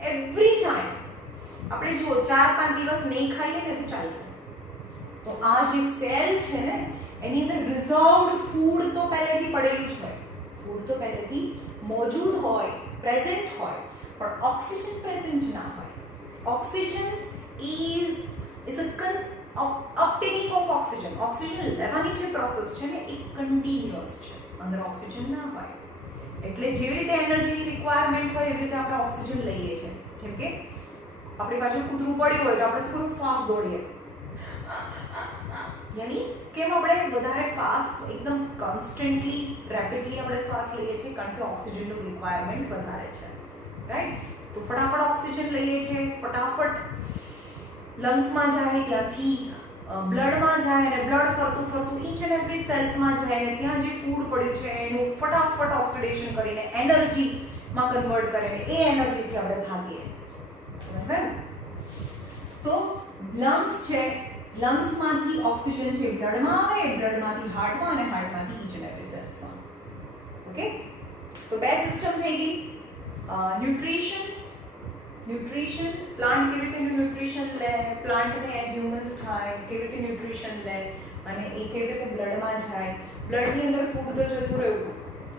every time આપણે જો 4-5 દિવસ નહીં ખાઈએ ને તો ચાલશે. તો આ જે સેલ છે ને એની અંદર રિઝર્વડ ફૂડ તો પહેલેથી પડેલું જ હોય, ફૂડ તો પહેલેથી મોજૂદ હોય, પ્રેઝન્ટ હોય, પણ ઓક્સિજન પ્રેઝન્ટ ના હોય. Oxygen is a uptaking of oxygen. Oxygen લેવાની જે પ્રોસેસ છે ને એ કન્ટિન્યુઅસ છે, અંદર ઓક્સિજન ના હોય. એટલે જેવી રીતે એનર્જીની રિક્વાયરમેન્ટ હોય એવી રીતે આપણે ઓક્સિજન લઈએ છીએ. જેમ કે આપણી પાસે કૂતરું પડ્યું હોય તો આપણે શું કરવું? ફાસ્ટ દોડીએ. યાની કેમ આપણે વધારે ફાસ્ટ એકદમ કોન્સ્ટન્ટલી રેપિડલી આપણે શ્વાસ લઈએ છીએ? કારણ કે ઓક્સિજનનું રિક્વાયરમેન્ટ વધારે છે, રાઈટ? તો ફટાફટ ઓક્સિજન લઈએ છીએ, ફટાફટ લંગ્સમાં જાય, ત્યાંથી બ્લડમાં જાય અને બ્લડ ફરતું ઈચ એન્ડ એવરી સેલ્સમાં જાય અને ત્યાં જે ફૂડ પડ્યું છે એનું ફટાફટ ઓક્સિડેશન કરીને એનર્જીમાં કન્વર્ટ કરીને એ એનર્જીથી આપણે ભાગીએ. બરાબર? તો લંગ્સ છે, લંગ્સમાંથી ઓક્સિજન છે બ્લડમાં આવે, બ્લડમાંથી હાર્ટમાં અને હાર્ટમાંથી ઈચ એન્ડ એવરી સેલ્સમાં. ઓકે? તો બે સિસ્ટમ થઈ ગઈ. ન્યુટ્રિશન પ્લાન્ટ કેવી રીતે ન્યુટ્રિશન લે, પ્લાન્ટને હ્યુમન્સ ખાય, કેવી રીતે ન્યુટ્રિશન લે અને એ કેવી રીતે બ્લડમાં જાય. બ્લડની અંદર ફૂડ તો જતું રહ્યું,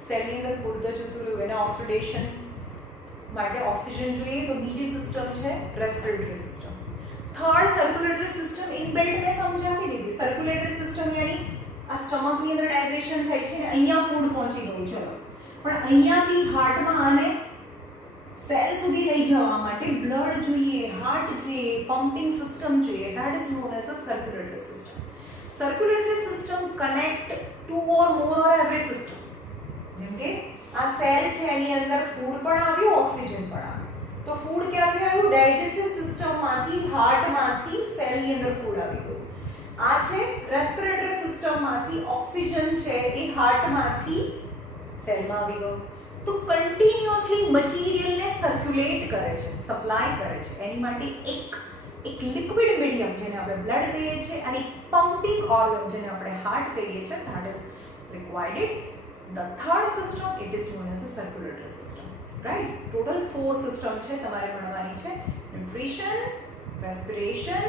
સેલની અંદર ફૂડ તો જતું રહ્યું, એના ઓક્સિડેશન માટે ઓક્સિજન જોઈએ. તો બીજી સિસ્ટમ છે respiratory system. Third circulatory system inbuilt મેં સમજાવી દીધી. સર્ક્યુલેટરી સિસ્ટમ યાની આ સ્ટમકની અંદર ડાયજેશન થાય છે ને અહીંયા ફૂડ પહોંચી ગયું, ચલો, પણ અહીંયાથી હાર્ટમાં અને સેલ સુધી લઈ જવા માટે બ્લડ જોઈએ, હાર્ટ જોઈએ, પમ્પિંગ સિસ્ટમ જોઈએ. That is known as a circulatory system. Circulatory system connect to or more every system. જેમ કે આ સેલ છે એની અંદર ફૂડ પણ આવ્યું, ઓક્સિજન પણ આવ્યું. તો ફૂડ ક્યાંથી આવ્યું? ડાયજેસ્ટિવ સિસ્ટમમાંથી, હાર્ટમાંથી સેલની અંદર ફૂડ આવી ગયું. આ છે રેસ્પિરેટરી સિસ્ટમમાંથી ઓક્સિજન છે એ હાર્ટમાંથી સેલમાં આવી ગયું. તો કન્ટિન્યુઅસલી મટીરિયલને સર્ક્યુલેટ કરે છે, સપ્લાય કરે છે. એની માટે એક લિક્વિડ મીડિયમ જેને આપણે બ્લડ કહીએ છીએ અને એક પમ્પિંગ ઓર્ગન જેને આપણે હાર્ટ કહીએ છીએ, that is required. The third system it is known as a circulatory system. Right? Total 4 system છે તમારે ભણવાની છે. ન્યુટ્રિશન, રેસ્પિરેશન,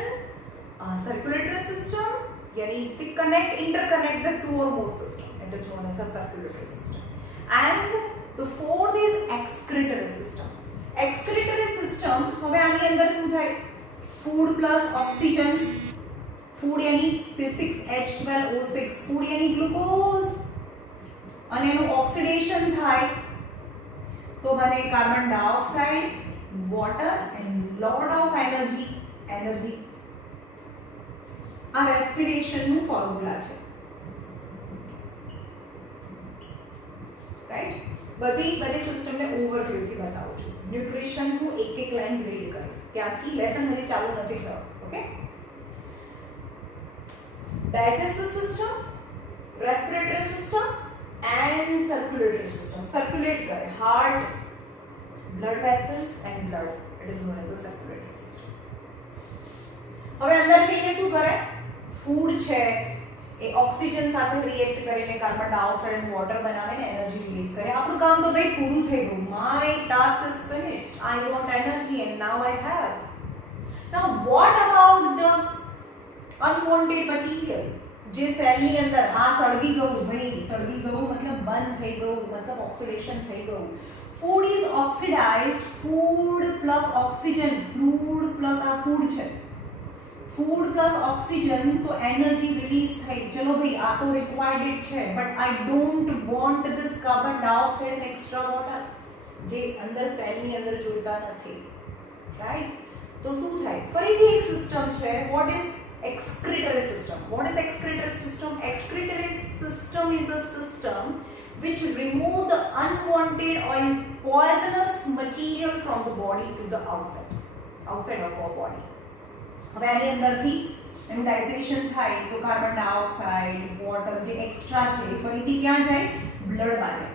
સર્ક્યુલેટરી સિસ્ટમ, યાની તે interconnect the 2 or more system. It is known as a circulatory system. And the fourth is excretory system. Excretory system હવે આની અંદર શું થાય? Food plus oxygen. ફૂડ યાની C6H12O6, ફૂડ યાની ગ્લુકોઝ, અને એનું ઓક્સિડેશન થાય તો બને carbon dioxide, water and lot of energy. આ રેસ્પિરેશન નું ફોર્મ્યુલા છે. રાઈટ? બધી સિસ્ટમને ઓવરવ્યુ થી બતાવું છું. ન્યુટ્રિશન હું એક લાઈન રીડ કરીશ, ત્યાંથી લેસન હજી ચાલુ નથી થયો. Okay? Digestive system, respiratory system and circulatory system. Circulate કરે heart, blood vessels and blood. It is known as a circulatory system. હવે અંદર જઈને શું કરે? ફૂડ છે એ ઓક્સિજન સાથે રિએક્ટ કરીને કાર્બન ડાયોક્સાઇડ અને વોટર બનાવીને એનર્જી રિલીઝ કરે. આપણું કામ તો ભાઈ પૂરું થઈ ગયું. My task is finished. I want energy and now I have. Now what about the unwanted material? જે સેલની અંદર આ સળગી ગયું, ભાઈ સળગી ગયું મતલબ બંધ થઈ ગયું, મતલબ ઓક્સિડેશન થઈ ગયું. Food is oxidized. Food plus oxygen, food plus આ ફૂડ છે, ફૂડ પ્લસ ઓક્સિજન તો એનર્જી રિલીઝ થઈ. ચલો ભાઈ આ તો રિક્વાયર્ડ છે, but I don't want this carbon dioxide and extra water જે અંદર સેલની અંદર જોઈતા નથી. રાઈટ? તો શું થાય? ફરીથી એક સિસ્ટમ છે. What is excretory system? What is excretory system? Excretory system is a system which remove the unwanted or poisonous material from the body to the outside of our body. હવે આની અંદરથી એનું ડાયજેશન થાય તો કાર્બન ડાયોક્સાઇડ, વોટર જે એક્સ્ટ્રા છે એ ફરીથી ક્યાં જાય? બ્લડમાં જાય.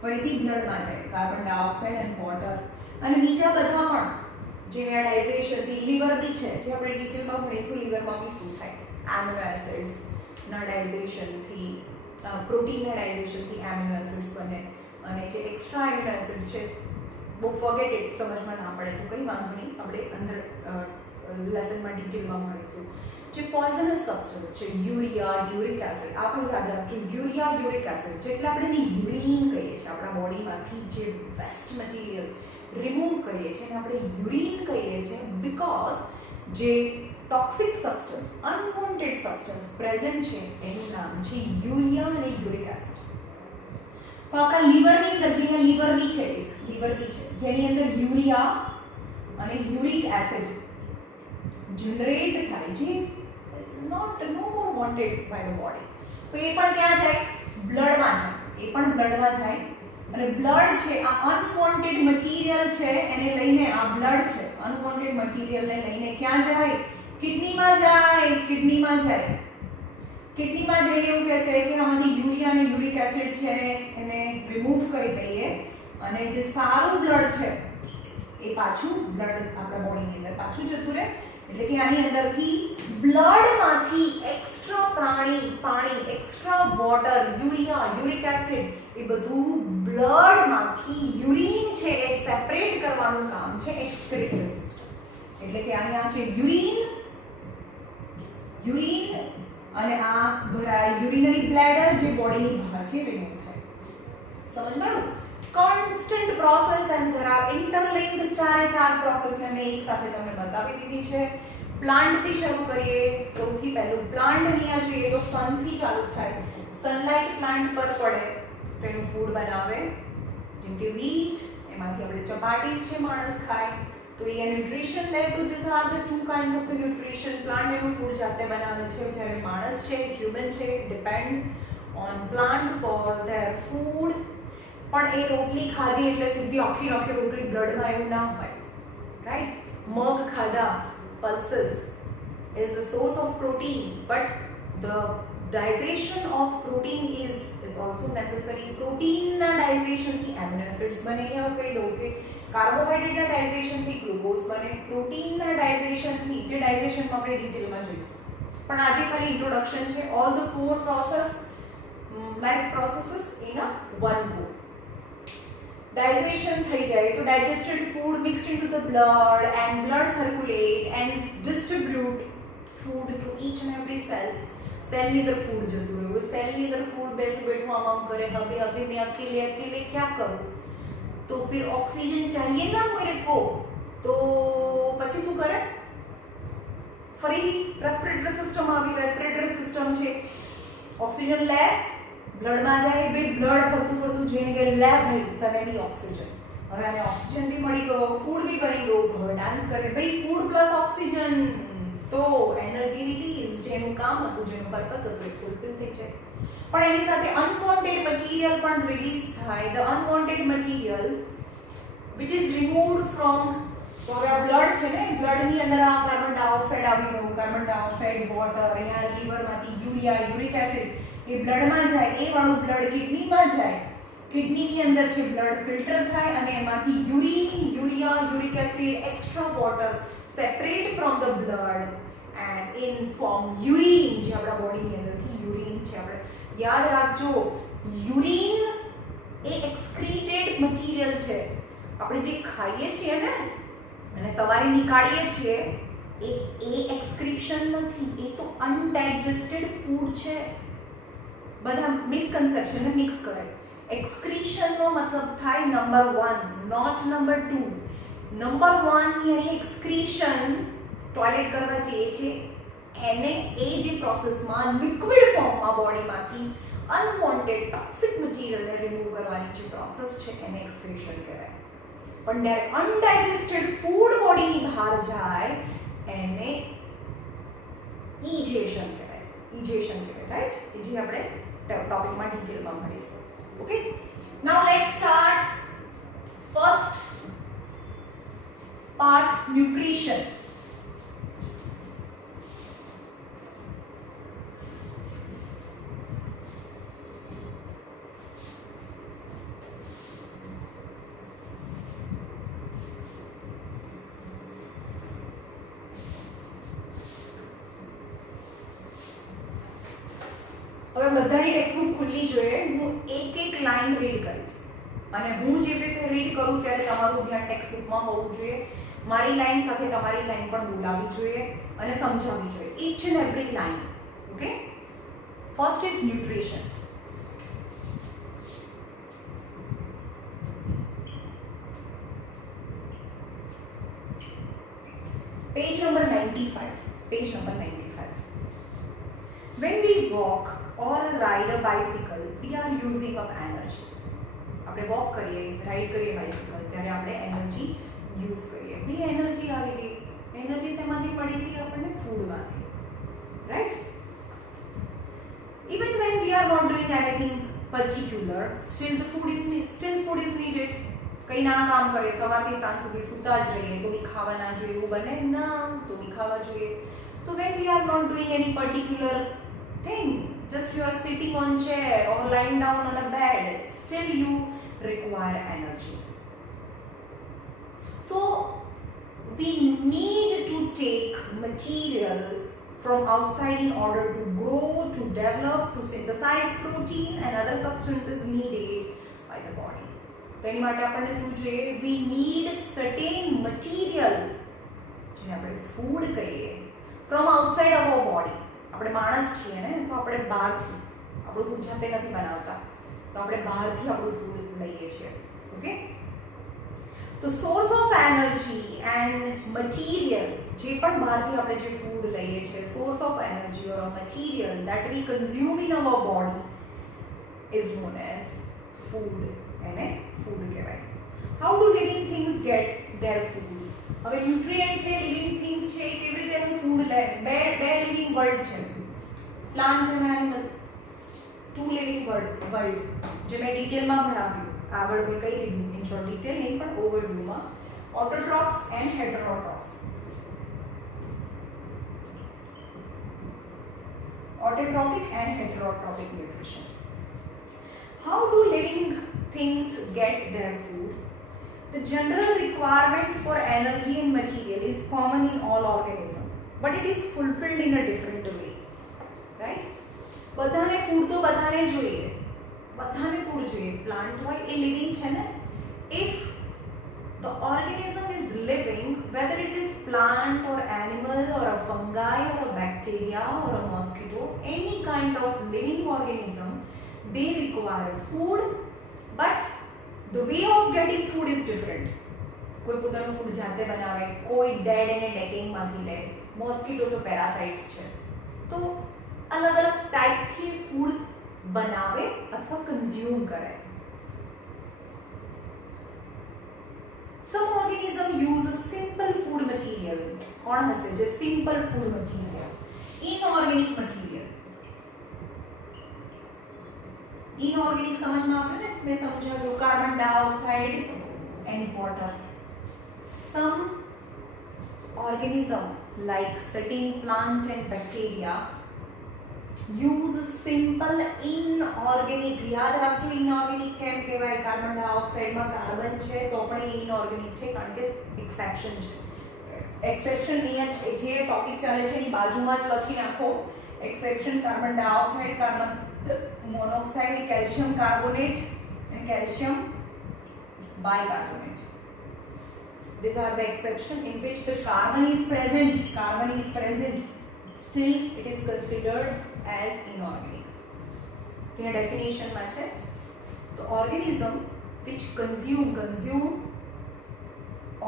ફરીથી બ્લડમાં જાય કાર્બન ડાયોક્સાઇડ એન્ડ વોટર. અને બીજા બધા પણ જે ડાયજેશનથી, લીવર બી છે જે આપણે ડિટેલમાં ભણીશું. લીવરમાં બી શું થાય? એમિનો એસિડ્સના ડાયજેશનથી, પ્રોટીનના ડાયજેશનથી એમિનો એસિડ્સ બને અને જે એક્સ્ટ્રા એમિનો એસિડ્સ છે બહુ ફોરગેટ ઇટ, સમજમાં ના પડે તો કંઈ વાંધો નહીં, આપણે અંદર લેસનમાં ડિટેલમાં મળીશું. જે પોઈઝનસ સબસ્ટન્સ છે યુરિયા, યુરિક એસિડ, આ પણ યાદ રાખજો. યુરિયા, યુરિક એસિડ જેટલે આપણે એને યુરિન કહીએ છીએ, આપણા બોડીમાંથી જે વેસ્ટ મટીરિયલ રિમૂવ કરીએ છીએ અને આપણે યુરિન કહીએ છીએ, બીકોઝ જે toxic substance, unwanted substance present છે એનું નામ છે યુરિયા અને યુરિક એસિડ. તો આપણા લીવરની અંદર, જે લીવર બી છે, જેની અંદર યુરિયા અને યુરિક એસિડ જનરેટ થાય, જે is not no more wanted by the body, તો એ પણ ક્યાં જાય? બ્લડમાં જાય. એ પણ બ્લડમાં જાય અને બ્લડ છે આ અનવોન્ટેડ મટીરિયલ છે એને લઈને, આ બ્લડ છે અનવોન્ટેડ મટીરિયલને લઈને ક્યાં જાય? કિડનીમાં જાય. કિડનીમાં જાય. કિડનીમાં જઈને એવું કહેશે કે આમાંથી યુરિયા અને યુરિક એસિડ છે એને રિમૂવ કરી દઈએ અને જે સારું બ્લડ છે એ પાછું બ્લડ આપણા બોડીની અંદર પાછું જતું રહે. એટલે કે આની અંદરથી બ્લડમાંથી એક્સ્ટ્રા પાણી, extra water, urea, uric acid એ બધું બ્લડમાંથી યુરિન છે એ સેપરેટ કરવાનું કામ છે એક્સક્રીટરી સિસ્ટમ. એટલે કે અહીંયા છે યુરિન અને આ ભરાય યુરિનરી બ્લેડર જે બોડીની બહાર છે રિમૂવ થાય. સમજમાં આવ્યું? Constant process and there are interlinked ચાર પ્રોસેસને મેં એક સાથે તમને બતાવી દીધી છે. પ્લાન્ટથી શરૂ કરીએ. સૌથી પહેલું પ્લાન્ટની આ જોઈએ તો સનથી ચાલુ થાય. સનલાઇટ પ્લાન્ટ પર પડે તો એનું ફૂડ બનાવે, જેમ કે વ્હીટ, એમાંથી આપણે ચપાટીસ છે માણસ ખાય તો એ ન્યુટ્રિશન લે. તો this are the two kinds of the nutrition. Plant એનું ફૂડ જાતે બનાવે છે, જ્યારે માણસ છે, હ્યુમન છે, depend on plant for their food. પણ એ રોટલી ખાધી એટલે સીધી આખી રોટલી બ્લડમાં એવું ના હોય, રાઈટ? મગ ખાધા, pulses is a source of protein, but the digestion of protein is also necessary. protein ના digestion થી amino acids બને. અહીંયા કહી દઉં કે કાર્બોહાઈડ્રેટ ના digestion થી ગ્લુકોઝ બને. પ્રોટીન ના digestion થી, જે digestion માં આપણે ડિટેલમાં જોઈશું, પણ આજે ખાલી ઇન્ટ્રોડક્શન છે. all the four life processes in a one go. Digestion થઈ જાય તો digested food mixed into the blood and blood circulate and distribute food to each and every cells. Cell ની અંદર ફૂડ જતું રહ્યું. સેલ ની અંદર ફૂડ બેઠું આમ કરે, હવે मैं अकेले क्या करूं? तो फिर ऑक्सीजन चाहिए ना मेरे को, तो પછી શું કરે? ફરી રેસ્પિરેટરી સિસ્ટમ આવી. રેસ્પિરેટરી સિસ્ટમ છે, ઓક્સિજન લે, બ્લડમાં જાય, બે બ્લડ ફરતું જઈને કે લે ભાઈ તને બી ઓક્સિજન. હવે આને ઓક્સિજન બી મળી ગયો, ફૂડ બી બની ગયું, તો હવે ડાન્સ કરે ભાઈ, ફૂડ પ્લસ ઓક્સિજન, તો એનર્જી રિલીઝ, જેનું કામ હતું, જેનું પર્પસ હતું એ ફૂલફિલ થઈ જાય. પણ એની સાથે અનવોન્ટેડ મટીરિયલ પણ રિલીઝ થાય. The unwanted material which is removed from, તો હવે આ બ્લડ છે ને, બ્લડની અંદર આ કાર્બન ડાયોક્સાઇડ આવી ગયું, કાર્બન ડાયોક્સાઇડ, વોટર, અહીંયા લીવરમાંથી યુરિયા, યુરિક એસિડ એ બ્લડમાં જાય. એ વાળું બ્લડ કિડનીમાં જાય. કિડનીની અંદર છે બ્લડ ફિલ્ટર થાય અને એમાંથી urine, urea, uric acid, extra water separate from the blood and in form urine, જે આપણા બોડીની અંદરથી યુરિન છે. આપણે યાદ રાખજો, યુરિન એ એક્સક્રીટેડ મટીરિયલ છે. આપણે જે ખાઈએ છીએ ને અને સવારે નીકાળીએ છીએ એ એક્સક્રીશન નથી, એ તો અનડાઇજેસ્ટેડ ફૂડ છે. બધા મિસકન્સેપ્શન ને મિક્સ કરે. એક્સક્રીશન નો મતલબ થાય નંબર 1, નોટ નંબર 2. નંબર 1 યાની એક્સક્રીશન, ટોયલેટ કરવા જઈએ છે એને, એ જે પ્રોસેસમાં લિક્વિડ ફોર્મમાં બોડીમાંથી અનવોન્ટેડ ટોક્સિક મટીરિયલને રિમૂવ કરવાની જે પ્રોસેસ છે એને એક્સક્રીશન કહેવાય. પણ જ્યારે અનડાઇજેસ્ટેડ ફૂડ બોડીની બહાર જાય એને ઇજેશન કહેવાય. રાઈટ? એ જે આપણે ટોપિકમાં ડિટેલમાં મળીશું. Okay, now let's start first part, nutrition. હવે બધાની ટેક્સ્ટબુક ખુલ્લી જોઈએ, હું એક લાઈન રીડ કરીશ. અને હું જે રીતે રીડ કરું ત્યારે તમારું ધ્યાન ટેક્સ્ટ બુકમાં હોવું જોઈએ, મારી લાઈન સાથે તમારી લાઈન પણ બોલાવવી જોઈએ અને સમજાવવી જોઈએ, inch and every line. Okay, first is nutrition. Page number 95. Page number 95. When we walk or ride a bicycle, we are using up energy. આપણે વોક કરીએ, રાઈડ કરીએ બાઇસિકલ, ત્યારે આપણે એનર્જી યુઝ કરીએ. એ એનર્જી આવી ગઈ, એનર્જી શેમાંથી મળી હતી? આપણને ફૂડમાંથી, right? Even when we are not doing anything particular, still food is needed. કઈ ના કામ કરે, સવારથી સાંજ સુધી સૂતા જ રહીએ તો બી ખાવા ના જોઈએ એવું બને ના, તો બી ખાવા જોઈએ. તો when we are not doing any particular thing, just you are sitting on chair or lying down on a bed, still you require energy. So we need to take material from outside in order to grow, to develop, to synthesize protein and other substances needed by the body. તો એની માટે આપણને શું જોઈએ? વી નીડ સર્ટેન મટીરિયલ, જેને આપણે ફૂડ કહીએ, from outside of our body. આપણે માણસ છીએ ને, તો આપણે બહારથી આપણું ફૂડ જાતે નથી બનાવતા, તો આપણે બહારથી આપણું ફૂડ લઈએ છીએ. ઓકે, તો source of energy and material, જે પણ બહારથી આપણે જે ફૂડ લઈએ છીએ, source of energy or material that we consume in our body is known as food. એને ફૂડ કહેવાય. How do living things get their food? હવે ન્યુટ્રિયન્ટ છે, લિવિંગ થિંગ્સ છે, કેવી રીતે એનું ફૂડ લે? બે લિવિંગ વર્લ્ડ છે, પ્લાન્ટ અને એનિમલ. ટુ લિવિંગ વર્લ્ડ જે મેં ડિટેલમાં ભણાવ્યું, આગળ મેં કહી દીધું ઇન શોર્ટ ડિટેલ નહીં પણ ઓવરવ્યુમાં, ઓટોટ્રોપ્સ and હેટરોટ્રોપ્સ. Autotrophic and heterotrophic nutrition. How do living things get their food? The general requirement for energy and material is common in all organisms, but it is fulfilled in a different way. Right? બધાને ફૂડ તો બધાને જોઈએ, બધાને ફૂડ જોઈએ. પ્લાન્ટ હોય એ લિવિંગ છે ને. If the organism is living, whether it is plant or animal or a fungi or a bacteria or a mosquito, any kind of living organism, they require food, but the way of getting food is different. કોઈ પોતાનું ફૂડ જાતે બનાવે, કોઈ ડેડ અને ડેકિંગ માંથી લે, મોસ્કિટો તો પેરાસાઇટ્સ છે. તો અલગ અલગ ટાઈપથી ફૂડ બનાવે અથવા કન્ઝ્યુમ કરે. Some organism use a simple food material. कौन हसे जो simple food material? Inorganic material. Inorganic समझ में आता है ना? मैं समझा जो carbon dioxide and water. Some organism like certain plant and bacteria use simple inorganic. याद रखो inorganic કેમ કહેવાય? કાર્બન ડાયોક્સાઇડ માં કાર્બન છે તો પણ એ inorganic છે કારણ કે એક્સેપ્શન છે. એક્સેપ્શન અહીંયા જે ટોપિક ચાલે છે એની બાજુમાં જ લખી નાખો. Exception carbon dioxide, carbon monoxide, calcium carbonate and calcium bicarbonate. These are the exception in which the carbon is present. Still it is considered as inorganic. Here definition માં છે the organism which consume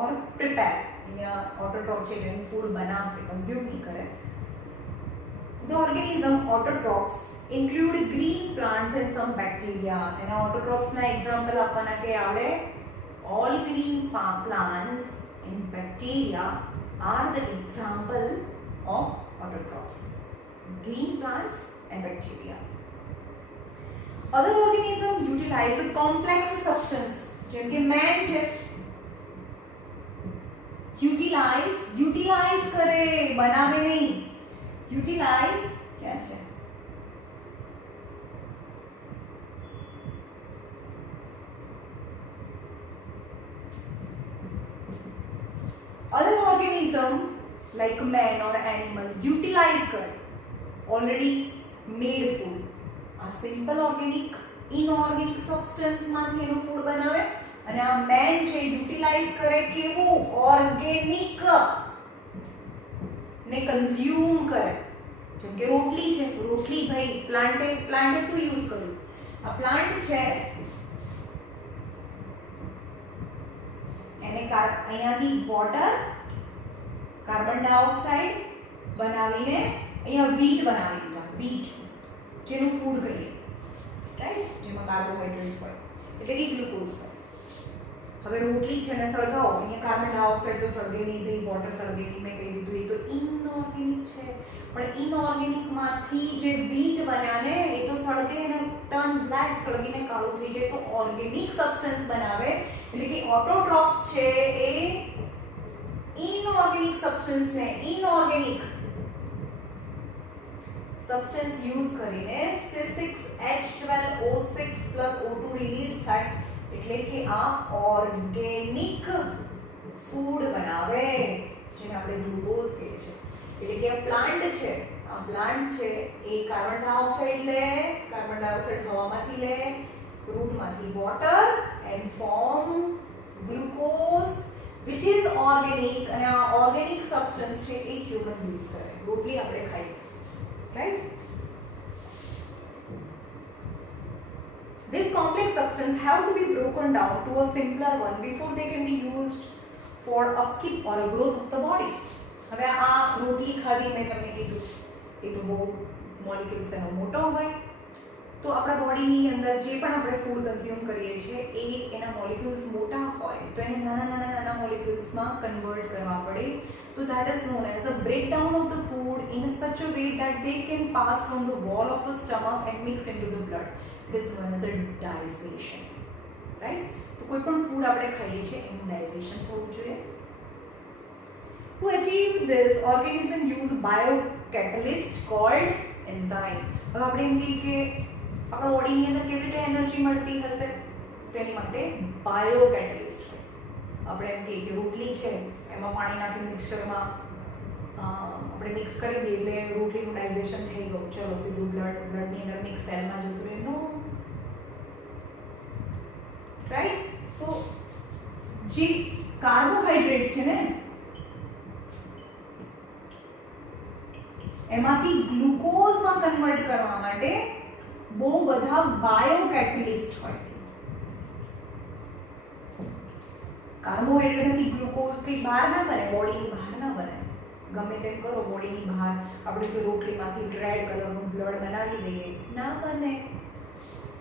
or prepare. અહીંયા autotroph છે એટલે ફૂડ બનાવશે, consume નહીં કરે. The organism autotrophs include green plants and some bacteria. એના autotrophs ના example આપવાના કે આવડે. All green plants and bacteria are the example of autotrophs. Green plants and bacteria. Other organisms utilize a complex substance. જેમ કે man છે, utilize કરે, બનાવે નહીં. Utilize क्या છે? Other organism like man or animal utilize करे already made food. A simple organic inorganic substance માંથી એનું ફૂડ બનાવે અને આ મેન છે યુટિલાઇઝ કરે કેવું ઓર્ગેનિક ને કન્ઝ્યુમ કરે. જેમ કે રોટલી છે, રોટલી ભાઈ પ્લાન્ટે શું યુઝ કર્યું? આ પ્લાન્ટ છે એને અહીંયાથી વોટર, કાર્બન ડાયોક્સાઇડ બનાવીને અહીંયા વીટ બનાવી દીધા. વીટ જેનું ફૂડ કહીએ, રાઈટ, જેમાં કાર્બોહાઈડ્રેટ્સ હોય એટલે કે ગ્લુકોઝ હોય. હવે રોટલી છે ને સળગાવો, અહીંયા કાર્બન ડાયોક્સાઇડ તો સળગે નહીં, ભાઈ વોટર સળગે નહીં, મેં કહી દીધું એ તો ઇનઓર્ગેનિક છે. પણ ઇનઓર્ગેનિક માંથી જે વીટ બન્યા ને એ તો સળગે અને ટર્ન બ્લેક, સળગીને કાળું થઈ જાય. તો ઓર્ગેનિક સબસ્ટન્સ બનાવે એટલે કે ઓટોટ્રોફ્સ છે એ ઇનઓર્ગેનિક સબસ્ટન્સ ને ઇનઓર્ગેનિક સબસ્ટન્સ યુઝ કરીને C6H12O6 O2 રિલીઝ થાય એટલે કે આ ઓર્ગેનિક ફૂડ બનાવે જેને આપણે ગ્લુકોઝ કહીએ છીએ. એટલે કે આ પ્લાન્ટ છે એ કાર્બન ડાયોક્સાઇડ લે, કાર્બન ડાયોક્સાઇડ હવામાંથી લે, રૂટમાંથી water and form glucose which is organic. અને આ ઓર્ગેનિક સબસ્ટન્સ છે એ હ્યુમન યુઝ કરે. રોટલી આપણે ખાઈએ, right? This complex substance have to be broken down to a simpler one before they can be used for upkeep or a growth of the body. હવે આ રોટલી ખાધી મેં તમને કીધું એ તો બહુ મોલિક્યુલ્સ એનો મોટો હોય, તો આપણા બોડીની અંદર જે પણ આપણે ફૂડ કન્ઝ્યુમ કરીએ છીએ એ એના મોલિક્યુલ્સ મોટા હોય તો એને નાના મોલિક્યુલ્સમાં કન્વર્ટ કરવા પડે. તો that is known as a breakdown of the food in such a way that they can pass from the wall of the stomach and mix into the blood. It is known as a digestion, right? તો કોઈ પણ ફૂડ આપણે ખાઈએ છીએ એનું ડાયજેશન થવું જોઈએ. To achieve this, organism use biocatalyst called enzyme. હવે આપણે એમ કહીએ કે આપણા બોડીની અંદર કેવી રીતે એનર્જી મળતી હશે તો એની માટે બાયોકેટલિસ્ટ હોય. આપણે એમ કહીએ કે રોટલી છે એમાં પાણી નાખીને મિક્સચરમાં આપણે મિક્સ કરી દઈએ એટલે રોટલીનું ડાયજેશન થઈ ગયું, ચલો સીધું બ્લડની અંદર મિક્સ સેલમાં જતું રહે. નો, રાઈટ? તો જે કાર્બોહાઈડ્રેટ્સ છે ને એમાંથી ગ્લુકોઝમાં કન્વર્ટ કરવા માટે બહુ બધા બાયોકેટલિસ્ટ હોય. કાર્બોહાઈડ્રેટથી ગ્લુકોઝ કંઈ બહાર ના બને, બોડીની બહાર ના બને. ગમે તેમ કરો બોડીની બહાર આપણે તો રોટલીમાંથી રેડ કલરનું બ્લડ બનાવી દઈએ, ના બને.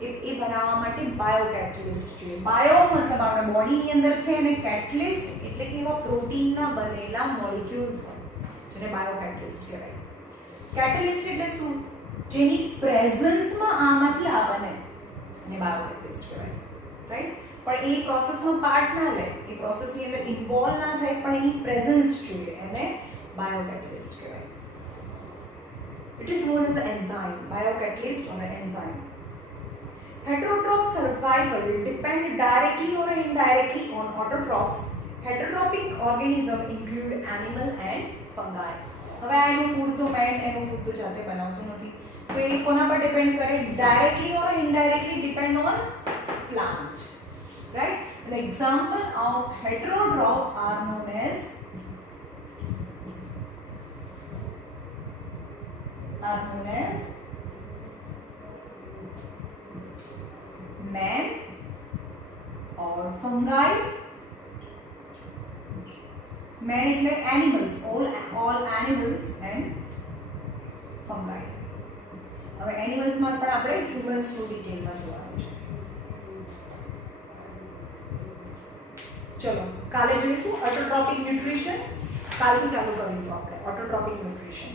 એ બનાવવા માટે બાયોકેટલિસ્ટ જોઈએ. બાયો મતલબ આપણા બોડીની અંદર છે અને કેટલિસ્ટ એટલે કે એવા પ્રોટીનના બનેલા મોલિક્યુલ્સ હોય જેને બાયોકેટલિસ્ટ કહેવાય. કેટલિસ્ટ એટલે શું? જેની પ્રેઝન્સમાં આમાંથી આ બને અને બાયોકેટલિસ્ટ કહેવાય, રાઈટ? પણ એ પ્રોસેસનો પાર્ટ ના લે, એ પ્રોસેસની અંદર ઇન્વોલ્વ ના થાય પણ એની પ્રેઝન્સ જોઈએ, એને બાયોકેટલિસ્ટ કહેવાય. It is known as a enzyme, biocatalyst or enzyme. Heterotroph survival depend directly or indirectly on autotrophs. Heterotrophic organisms include animal and fungi. હવે આ એનું ફૂડ તો મેન એનું ફૂડ તો જાતે બનાવતું નથી, તો એ કોના પર ડિપેન્ડ કરે? Directly or indirectly depend on plant, right? An example of heterotroph are known as man or fungi. Man એટલે animals, all animals and fungi. હવે એનિમલ્સમાં પણ આપણે હ્યુમન્સનું ડિટેલમાં જોવાનું છે. ચલો કાલે જોઈશું ઓટોટ્રોપિક ન્યુટ્રિશન. કાલથી ચાલુ કરીશું આપણે ઓટોટ્રોપિક ન્યુટ્રિશન.